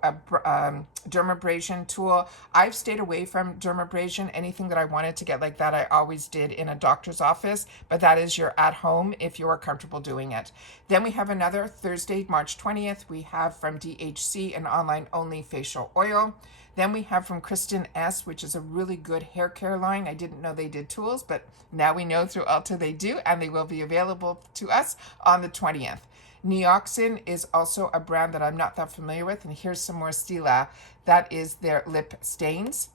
dermabrasion tool. I've stayed away from dermabrasion. Anything that I wanted to get like that, I always did in a doctor's office, but that is your at home if you are comfortable doing it. Then we have another Thursday, March 20th, we have from DHC an online only facial oil. Then we have from Kristen S, which is a really good hair care line. I didn't know they did tools, but now we know through Ulta they do, and they will be available to us on the 20th. Neoxin is also a brand that I'm not that familiar with, and here's some more Stila. That is their lip stains.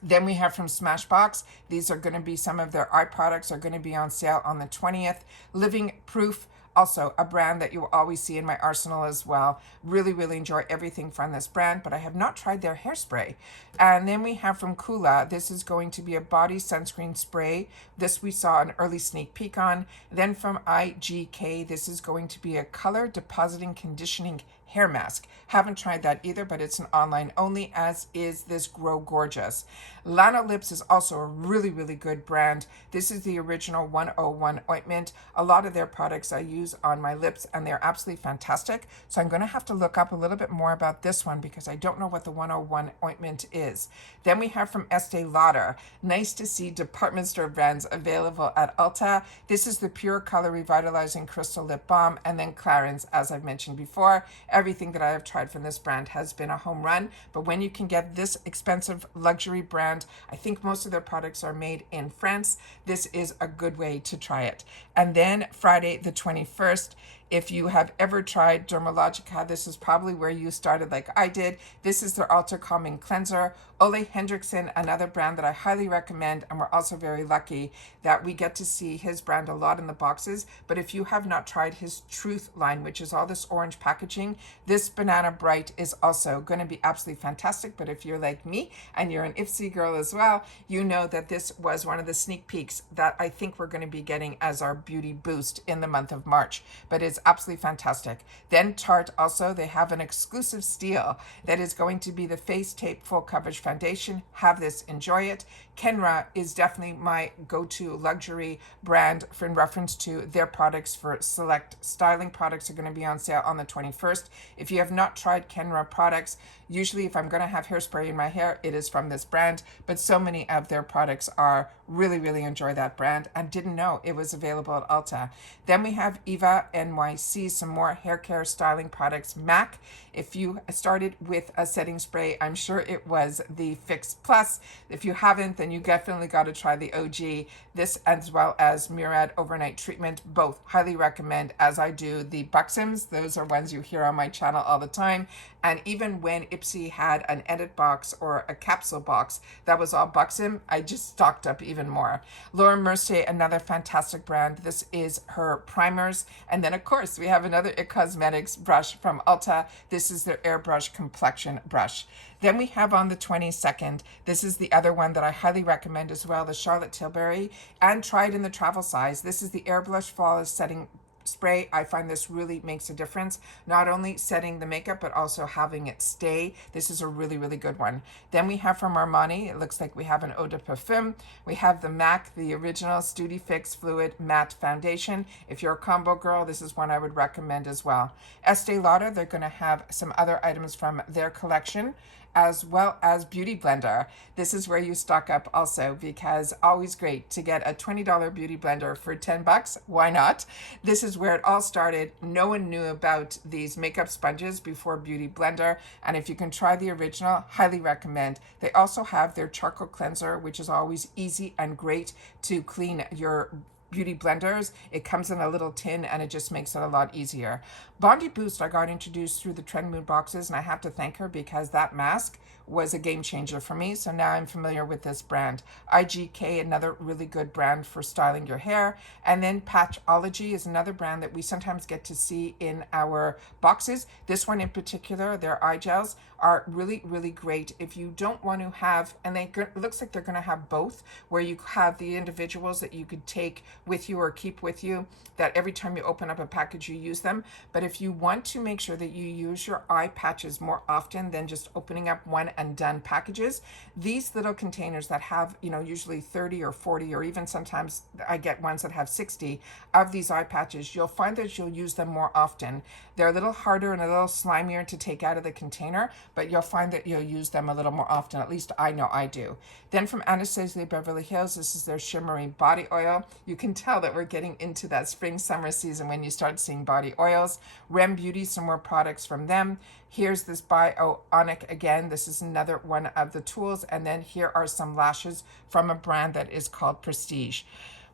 Then we have from Smashbox. These are going to be some of their eye products are going to be on sale on the 20th. Living Proof, also a brand that you will always see in my arsenal as well. Really, really enjoy everything from this brand, but I have not tried their hairspray. And then we have from Kula, this is going to be a body sunscreen spray. This we saw an early sneak peek on. Then from IGK, this is going to be a color depositing conditioning hair mask. Haven't tried that either, but it's an online only, as is this Grow Gorgeous. Lana Lips is also a really, really good brand. This is the original 101 ointment. A lot of their products I use on my lips and they're absolutely fantastic. So I'm going to have to look up a little bit more about this one because I don't know what the 101 ointment is. Then we have from Estee Lauder. Nice to see department store brands available at Ulta. This is the Pure Color Revitalizing Crystal Lip Balm, and then Clarins, as I've mentioned before. Everything that I have tried from this brand has been a home run, but when you can get this expensive luxury brand, I think most of their products are made in France, this is a good way to try it. And then Friday the 21st, if you have ever tried Dermalogica, this is probably where you started like I did. This is their Ultra Calming Cleanser. Ole Hendrickson, another brand that I highly recommend, and we're also very lucky that we get to see his brand a lot in the boxes. But if you have not tried his Truth line, which is all this orange packaging, this Banana Bright is also going to be absolutely fantastic. But if you're like me and you're an Ipsy girl as well, you know that this was one of the sneak peeks that I think we're going to be getting as our beauty boost in the month of March. But it's absolutely fantastic. Then Tarte also, they have an exclusive steal that is going to be the Face Tape Full Coverage Foundation. Have this, enjoy it. Kenra is definitely my go-to luxury brand in reference to their products for select styling products are going to be on sale on the 21st. If you have not tried Kenra products, usually if I'm going to have hairspray in my hair, it is from this brand, but so many of their products are really, really enjoy that brand and didn't know it was available at Ulta. Then we have Eva NYC, some more hair care styling products. MAC, if you started with a setting spray, I'm sure it was the Fix Plus. If you haven't, then you definitely got to try the OG. This as well as Murad Overnight Treatment, both highly recommend, as I do the Buxoms. Those are ones you hear on my channel all the time. And even when Ipsy had an edit box or a capsule box that was all Buxom, I just stocked up even more. Laura Mercier, another fantastic brand. This is her primers. And then, of course, we have another It Cosmetics brush from Ulta. This is their Airbrush Complexion Brush. Then we have on the 22nd, this is the other one that I highly recommend as well, the Charlotte Tilbury, and try it in the travel size. This is the Airbrush Flawless Setting Spray. I find this really makes a difference, not only setting the makeup but also having it stay. This is a really, really good one. Then we have from Armani, it looks like we have an Eau de Parfum. We have the MAC, the original Studi Fix Fluid Matte Foundation. If you're a combo girl, this is one I would recommend as well. Estee Lauder, they're going to have some other items from their collection, as well as Beauty Blender. This is where you stock up also, because always great to get a $20 beauty blender for 10 bucks. Why not? This is where it all started. No one knew about these makeup sponges before Beauty Blender. And if you can try the original, highly recommend. They also have their charcoal cleanser, which is always easy and great to clean your beauty blenders. It comes in a little tin and it just makes it a lot easier. Bondi Boost I got introduced through the Trend Mood boxes, and I have to thank her because that mask was a game changer for me. So now I'm familiar with this brand. IGK, another really good brand for styling your hair. And then Patchology is another brand that we sometimes get to see in our boxes. This one in particular, their eye gels are really, really great. If you don't want to have, and it looks like they're going to have both, where you have the individuals that you could take with you or keep with you, that every time you open up a package, you use them. But if you want to make sure that you use your eye patches more often than just opening up one and done packages, these little containers that have, usually 30 or 40, or even sometimes I get ones that have 60 of these eye patches, you'll find that you'll use them more often. They're a little harder and a little slimier to take out of the container, but you'll find that you'll use them a little more often. At least I know I do. Then from Anastasia Beverly Hills, this is their shimmery body oil. You can tell that we're getting into that spring summer season when you start seeing body oils. Rem Beauty, some more products from them. Here's this Bionic again. This is another one of the tools. And then here are some lashes from a brand that is called Prestige.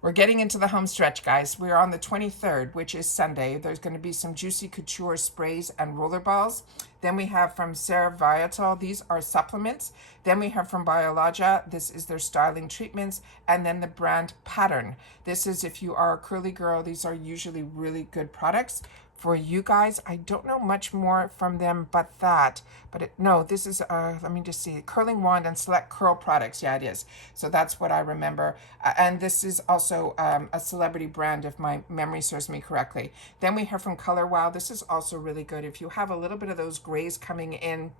We're getting into the home stretch, guys. We're on the 23rd, which is Sunday. There's going to be some Juicy Couture sprays and roller balls. Then we have from Sarah Viatal, these are supplements. Then we have from Biologia, this is their styling treatments. And then the brand Pattern. This is if you are a curly girl, these are usually really good products. For you guys, I don't know much more from them but that. No, this is, let me just see, Curling Wand and Select Curl Products. Yeah, it is. So that's what I remember. And this is also a celebrity brand, if my memory serves me correctly. Then we have from Color Wow. This is also really good. If you have a little bit of those grays coming in,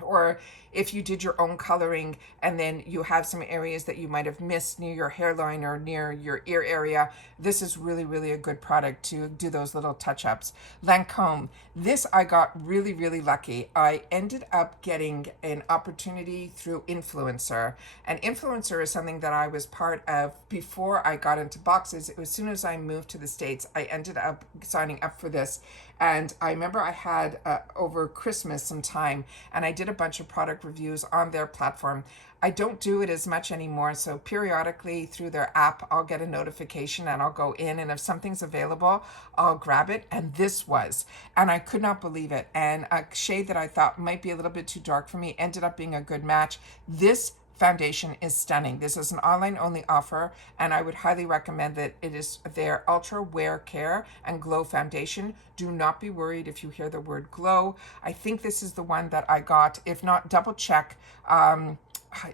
or if you did your own coloring and then you have some areas that you might have missed near your hairline or near your ear area, this is really, really a good product to do those little touch-ups. Lancome, this I got really, really lucky. I ended up getting an opportunity through Influencer. And Influencer is something that I was part of before I got into boxes. As soon as I moved to the States, I ended up signing up for this. And I remember I had over Christmas some time, and I did a bunch of product reviews on their platform. I don't do it as much anymore, so periodically through their app, I'll get a notification and I'll go in, and if something's available, I'll grab it, and this was. And I could not believe it. And a shade that I thought might be a little bit too dark for me ended up being a good match. This foundation is stunning. This is an online only offer, and I would highly recommend that. It is their Ultra Wear Care and Glow Foundation. Do not be worried if you hear the word glow. I think this is the one that I got. If not, double check.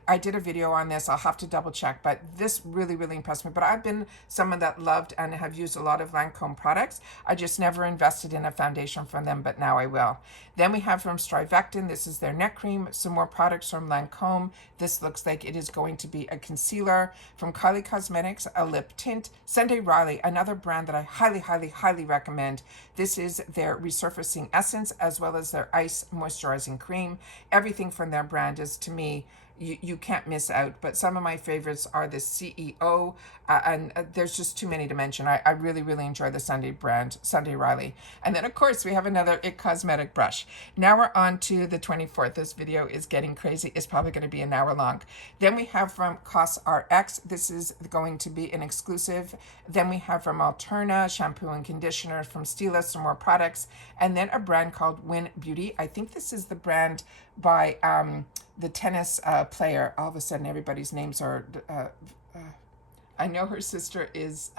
I did a video on this. I'll have to double check, but this really, really impressed me. But I've been someone that loved and have used a lot of Lancome products. I just never invested in a foundation from them, but now I will. Then we have from Strivectin. This is their neck cream. Some more products from Lancome. This looks like it is going to be a concealer. From Kylie Cosmetics, a lip tint. Sunday Riley, another brand that I highly, highly, highly recommend. This is their resurfacing essence as well as their ice moisturizing cream. Everything from their brand is, to me, you can't miss out. But some of my favorites are the CEO, and there's just too many to mention. I really, really enjoy the Sunday brand, Sunday Riley. And then, of course, we have another IT Cosmetic brush. Now we're on to the 24th. This video is getting crazy. It's probably going to be an hour long. Then we have from CosRx. This is going to be an exclusive. Then we have from Alterna, shampoo and conditioner. From Stila, some more products. And then a brand called Win Beauty. I think this is the brand by the tennis player. All of a sudden, everybody's names are... I know her sister is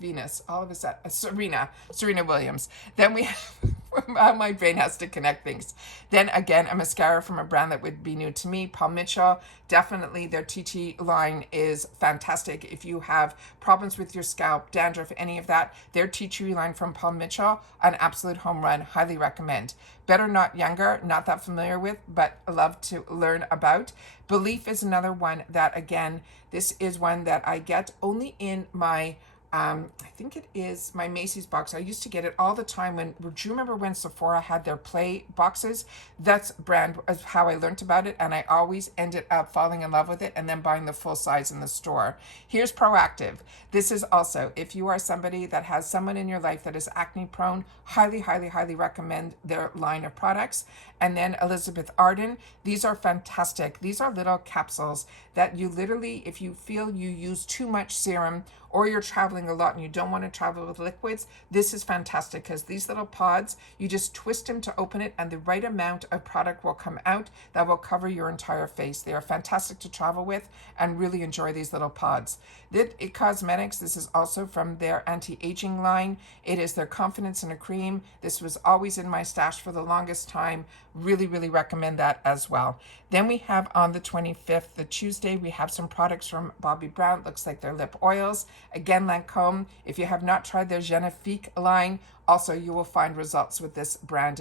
Venus. All of a sudden, Serena Williams. Then we have, my brain has to connect things. Then again, a mascara from a brand that would be new to me, Paul Mitchell. Definitely their TT line is fantastic. If you have problems with your scalp, dandruff, any of that, their tea tree line from Paul Mitchell, an absolute home run. Highly recommend. Better Not Younger, not that familiar with, but love to learn about. Belief is another one that, again, this is one that I get only in my I think it is my Macy's box. I used to get it all the time when, do you remember when Sephora had their play boxes? That's brand is how I learned about it, and I always ended up falling in love with it and then buying the full size in the store. Here's Proactive. This is also, if you are somebody that has someone in your life that is acne prone, highly, highly, highly recommend their line of products. And then Elizabeth Arden, these are fantastic. These are little capsules that you literally, if you feel you use too much serum or you're traveling a lot and you don't want to travel with liquids, this is fantastic because these little pods, you just twist them to open it and the right amount of product will come out that will cover your entire face. They are fantastic to travel with and really enjoy these little pods. It Cosmetics, this is also from their anti-aging line. It is their Confidence in a Cream. This was always in my stash for the longest time. Really, really recommend that as well. Then we have on the 25th, the Tuesday, we have some products from Bobbi Brown. Looks like they're lip oils. Again, Lancome. If you have not tried their SneakPeek line, also you will find results with this brand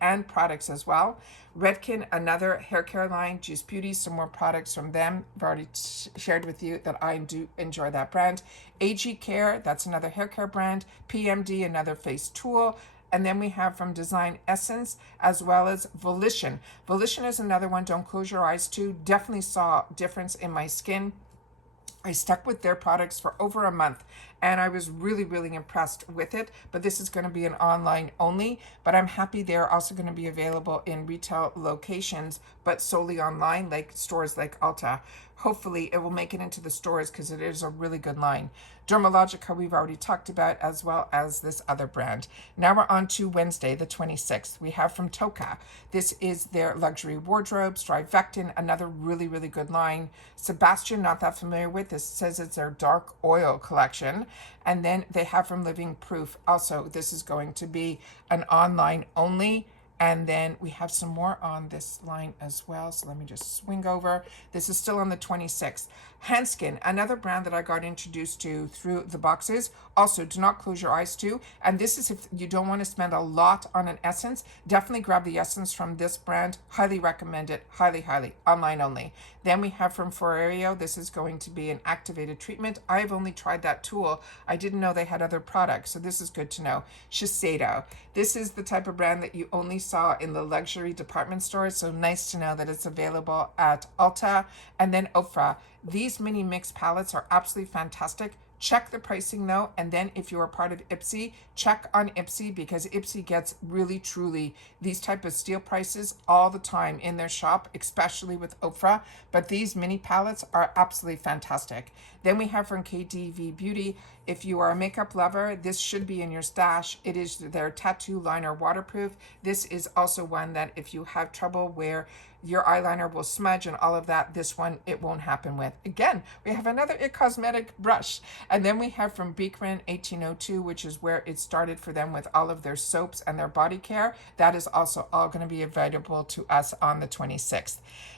and products as well. Redken, another hair care line. Juice Beauty, some more products from them. I've already shared with you that I do enjoy that brand. AG Care, that's another hair care brand. PMD, another face tool. And then we have from Design Essence as well as Volition. Volition is another one, don't close your eyes to. Definitely saw a difference in my skin. I stuck with their products for over a month and I was really, really impressed with it. But this is going to be an online only, but I'm happy they're also going to be available in retail locations, but solely online, like stores like Ulta. Hopefully it will make it into the stores because it is a really good line. Dermalogica we've already talked about, as well as this other brand. Now we're on to Wednesday, the 26th. We have from Toka. This is their luxury wardrobes. Strivectin, another really, really good line. Sebastian, not that familiar with. This says it's their dark oil collection. And then they have from Living Proof. Also, this is going to be an online only. And then we have some more on this line as well. So let me just swing over. This is still on the 26th. Hanskin, another brand that I got introduced to through the boxes. Also, do not close your eyes to. And this is if you don't want to spend a lot on an essence. Definitely grab the essence from this brand. Highly recommend it. Highly, highly. Online only. Then we have from Ferrero. This is going to be an activated treatment. I've only tried that tool. I didn't know they had other products. So this is good to know. Shiseido. This is the type of brand that you only saw in the luxury department stores. So nice to know that it's available at Ulta. And then Ofra. These mini mix palettes are absolutely fantastic. Check the pricing though, and then if you are part of Ipsy, check on Ipsy because Ipsy gets really truly these type of steal prices all the time in their shop, especially with Ofra. But these mini palettes are absolutely fantastic. Then we have from KDV Beauty. If you are a makeup lover, this should be in your stash. It is their tattoo liner waterproof. This is also one that if you have trouble where your eyeliner will smudge and all of that, this one, it won't happen with. Again, we have another It Cosmetic brush. And then we have from Beekman 1802, which is where it started for them with all of their soaps and their body care. That is also all going to be available to us on the 26th.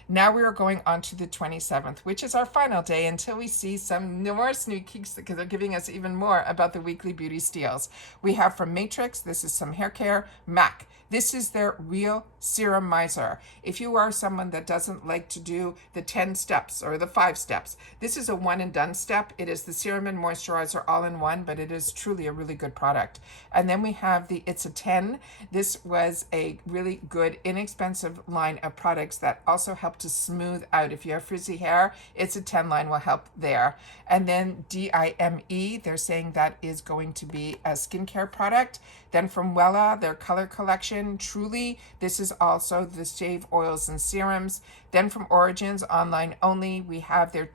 Now we are going on to the 27th, which is our final day until we see some more sneak peeks because they're giving us even more about the weekly beauty steals. We have from Matrix, this is some hair care. MAC, this is their Real Serum Miser. If you are someone that doesn't like to do the 10 steps or the 5 steps, this is a one and done step. It is the serum and moisturizer all in one, but it is truly a really good product. And then we have the It's a 10. This was a really good, inexpensive line of products that also help to smooth out. If you have frizzy hair, It's a 10 line will help there. And then DIME, they're saying that is going to be a skincare product. Then from Wella, their color collection, Truly, this is also the shave oils and serums. Then from Origins, online only, we have their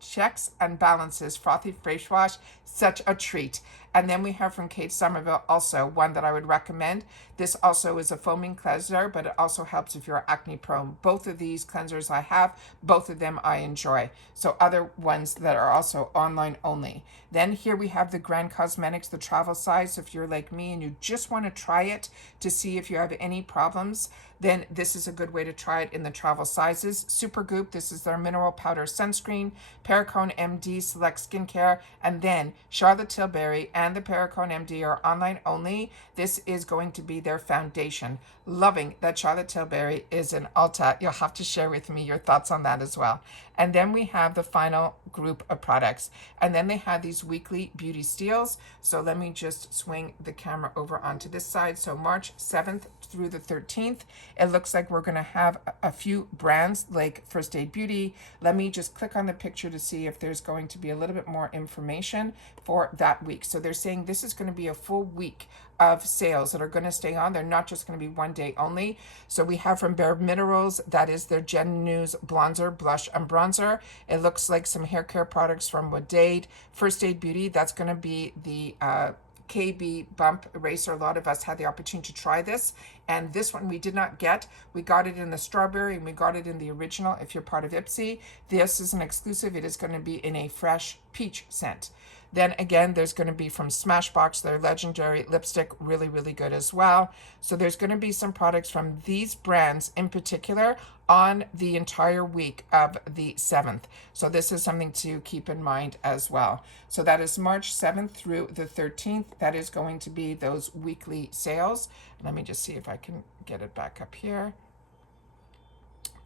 checks and balances frothy face wash, such a treat. And then we have from Kate Somerville also one that I would recommend. This also is a foaming cleanser, but it also helps if you're acne prone. Both of these cleansers I have, both of them I enjoy. So other ones that are also online only. Then here we have the Grand Cosmetics, the travel size. If you're like me and you just want to try it to see if you have any problems, then this is a good way to try it in the travel sizes. Supergoop, this is their mineral powder sunscreen. Perricone MD Select Skincare. And then Charlotte Tilbury and the Perricone MD are online only. This is going to be their foundation. Loving that Charlotte Tilbury is in Ulta. You'll have to share with me your thoughts on that as well. And then we have the final group of products. And then they have these weekly beauty steals. So let me just swing the camera over onto this side. So March 7th through the 13th, it looks like we're going to have a few brands like First Aid Beauty. Let me just click on the picture to see if there's going to be a little bit more information for that week. So they're saying this is going to be a full week of sales that are going to stay on. They're not just going to be one day only. So we have from Bare Minerals, that is their Gen News Bronzer, Blush, and Bronzer. It looks like some hair care products from Woodade. First Aid Beauty, that's going to be the KB Bump Eraser. A lot of us had the opportunity to try this. And this one we did not get. We got it in the strawberry and we got it in the original if you're part of Ipsy. This is an exclusive. It is going to be in a fresh peach scent. Then again, there's going to be from Smashbox, their legendary lipstick, really, really good as well. So there's going to be some products from these brands in particular on the entire week of the 7th. So this is something to keep in mind as well. So that is March 7th through the 13th. That is going to be those weekly sales. Let me just see if I can get it back up here.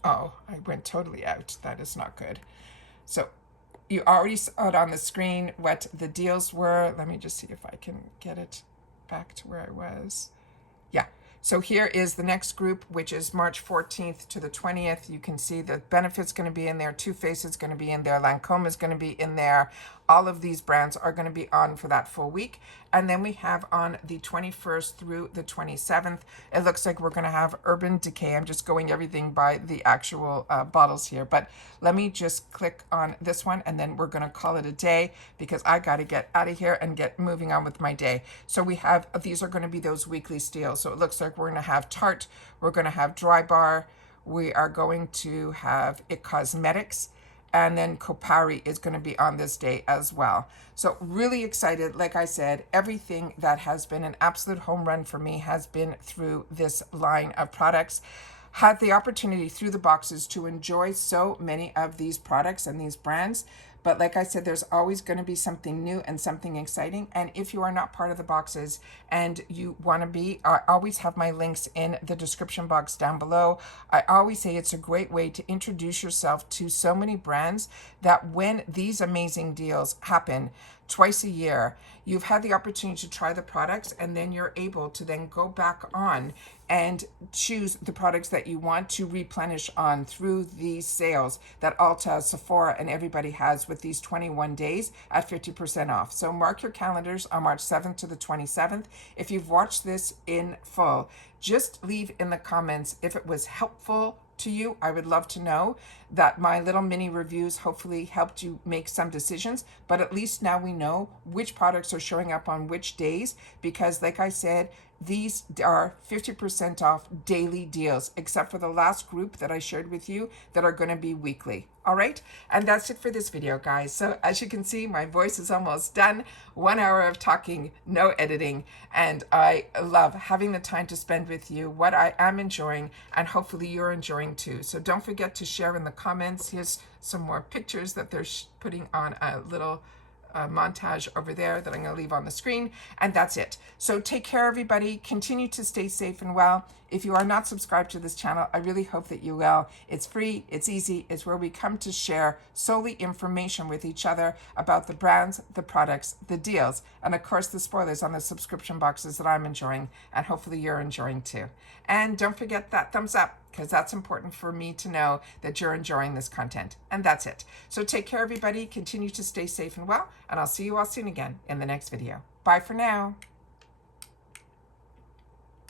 Oh, I went totally out. That is not good. So you already saw it on the screen what the deals were. Let me just see if I can get it back to where I was. Yeah. So here is the next group, which is March 14th to the 20th. You can see the Benefit's going to be in there. Too Faced is going to be in there. Lancome is going to be in there. All of these brands are going to be on for that full week. And then we have on the 21st through the 27th, it looks like we're going to have Urban Decay. I'm just going everything by the actual bottles here. But let me just click on this one and then we're going to call it a day because I got to get out of here and get moving on with my day. So we have, these are going to be those weekly steals. So it looks like we're going to have Tarte. We're going to have Dry Bar. We are going to have It Cosmetics. And then Kopari is going to be on this day as well. So really excited. Like I said, everything that has been an absolute home run for me has been through this line of products. Had the opportunity through the boxes to enjoy so many of these products and these brands. But like I said, there's always going to be something new and something exciting. And if you are not part of the boxes and you want to be, I always have my links in the description box down below. I always say it's a great way to introduce yourself to so many brands that when these amazing deals happen twice a year, you've had the opportunity to try the products and then you're able to then go back on and choose the products that you want to replenish on through these sales that Ulta, Sephora, and everybody has with these 21 days at 50% off. So mark your calendars on March 7th to the 27th. If you've watched this in full, just leave in the comments if it was helpful to you. I would love to know that my little mini reviews hopefully helped you make some decisions, but at least now we know which products are showing up on which days, because like I said, these are 50% off daily deals, except for the last group that I shared with you that are going to be weekly. All right. And that's it for this video, guys. So as you can see, my voice is almost done. 1 hour of talking, no editing. And I love having the time to spend with you, what I am enjoying, and hopefully you're enjoying too. So don't forget to share in the comments. Here's some more pictures that they're putting on a little montage over there that I'm going to leave on the screen. And that's it. So take care, everybody. Continue to stay safe and well. If you are not subscribed to this channel, I really hope that you will. It's free. It's easy. It's where we come to share solely information with each other about the brands, the products, the deals, and of course the spoilers on the subscription boxes that I'm enjoying, and hopefully you're enjoying too. And don't forget that thumbs up, because that's important for me to know that you're enjoying this content. And that's it. So take care, everybody. Continue to stay safe and well, and I'll see you all soon again in the next video. Bye for now.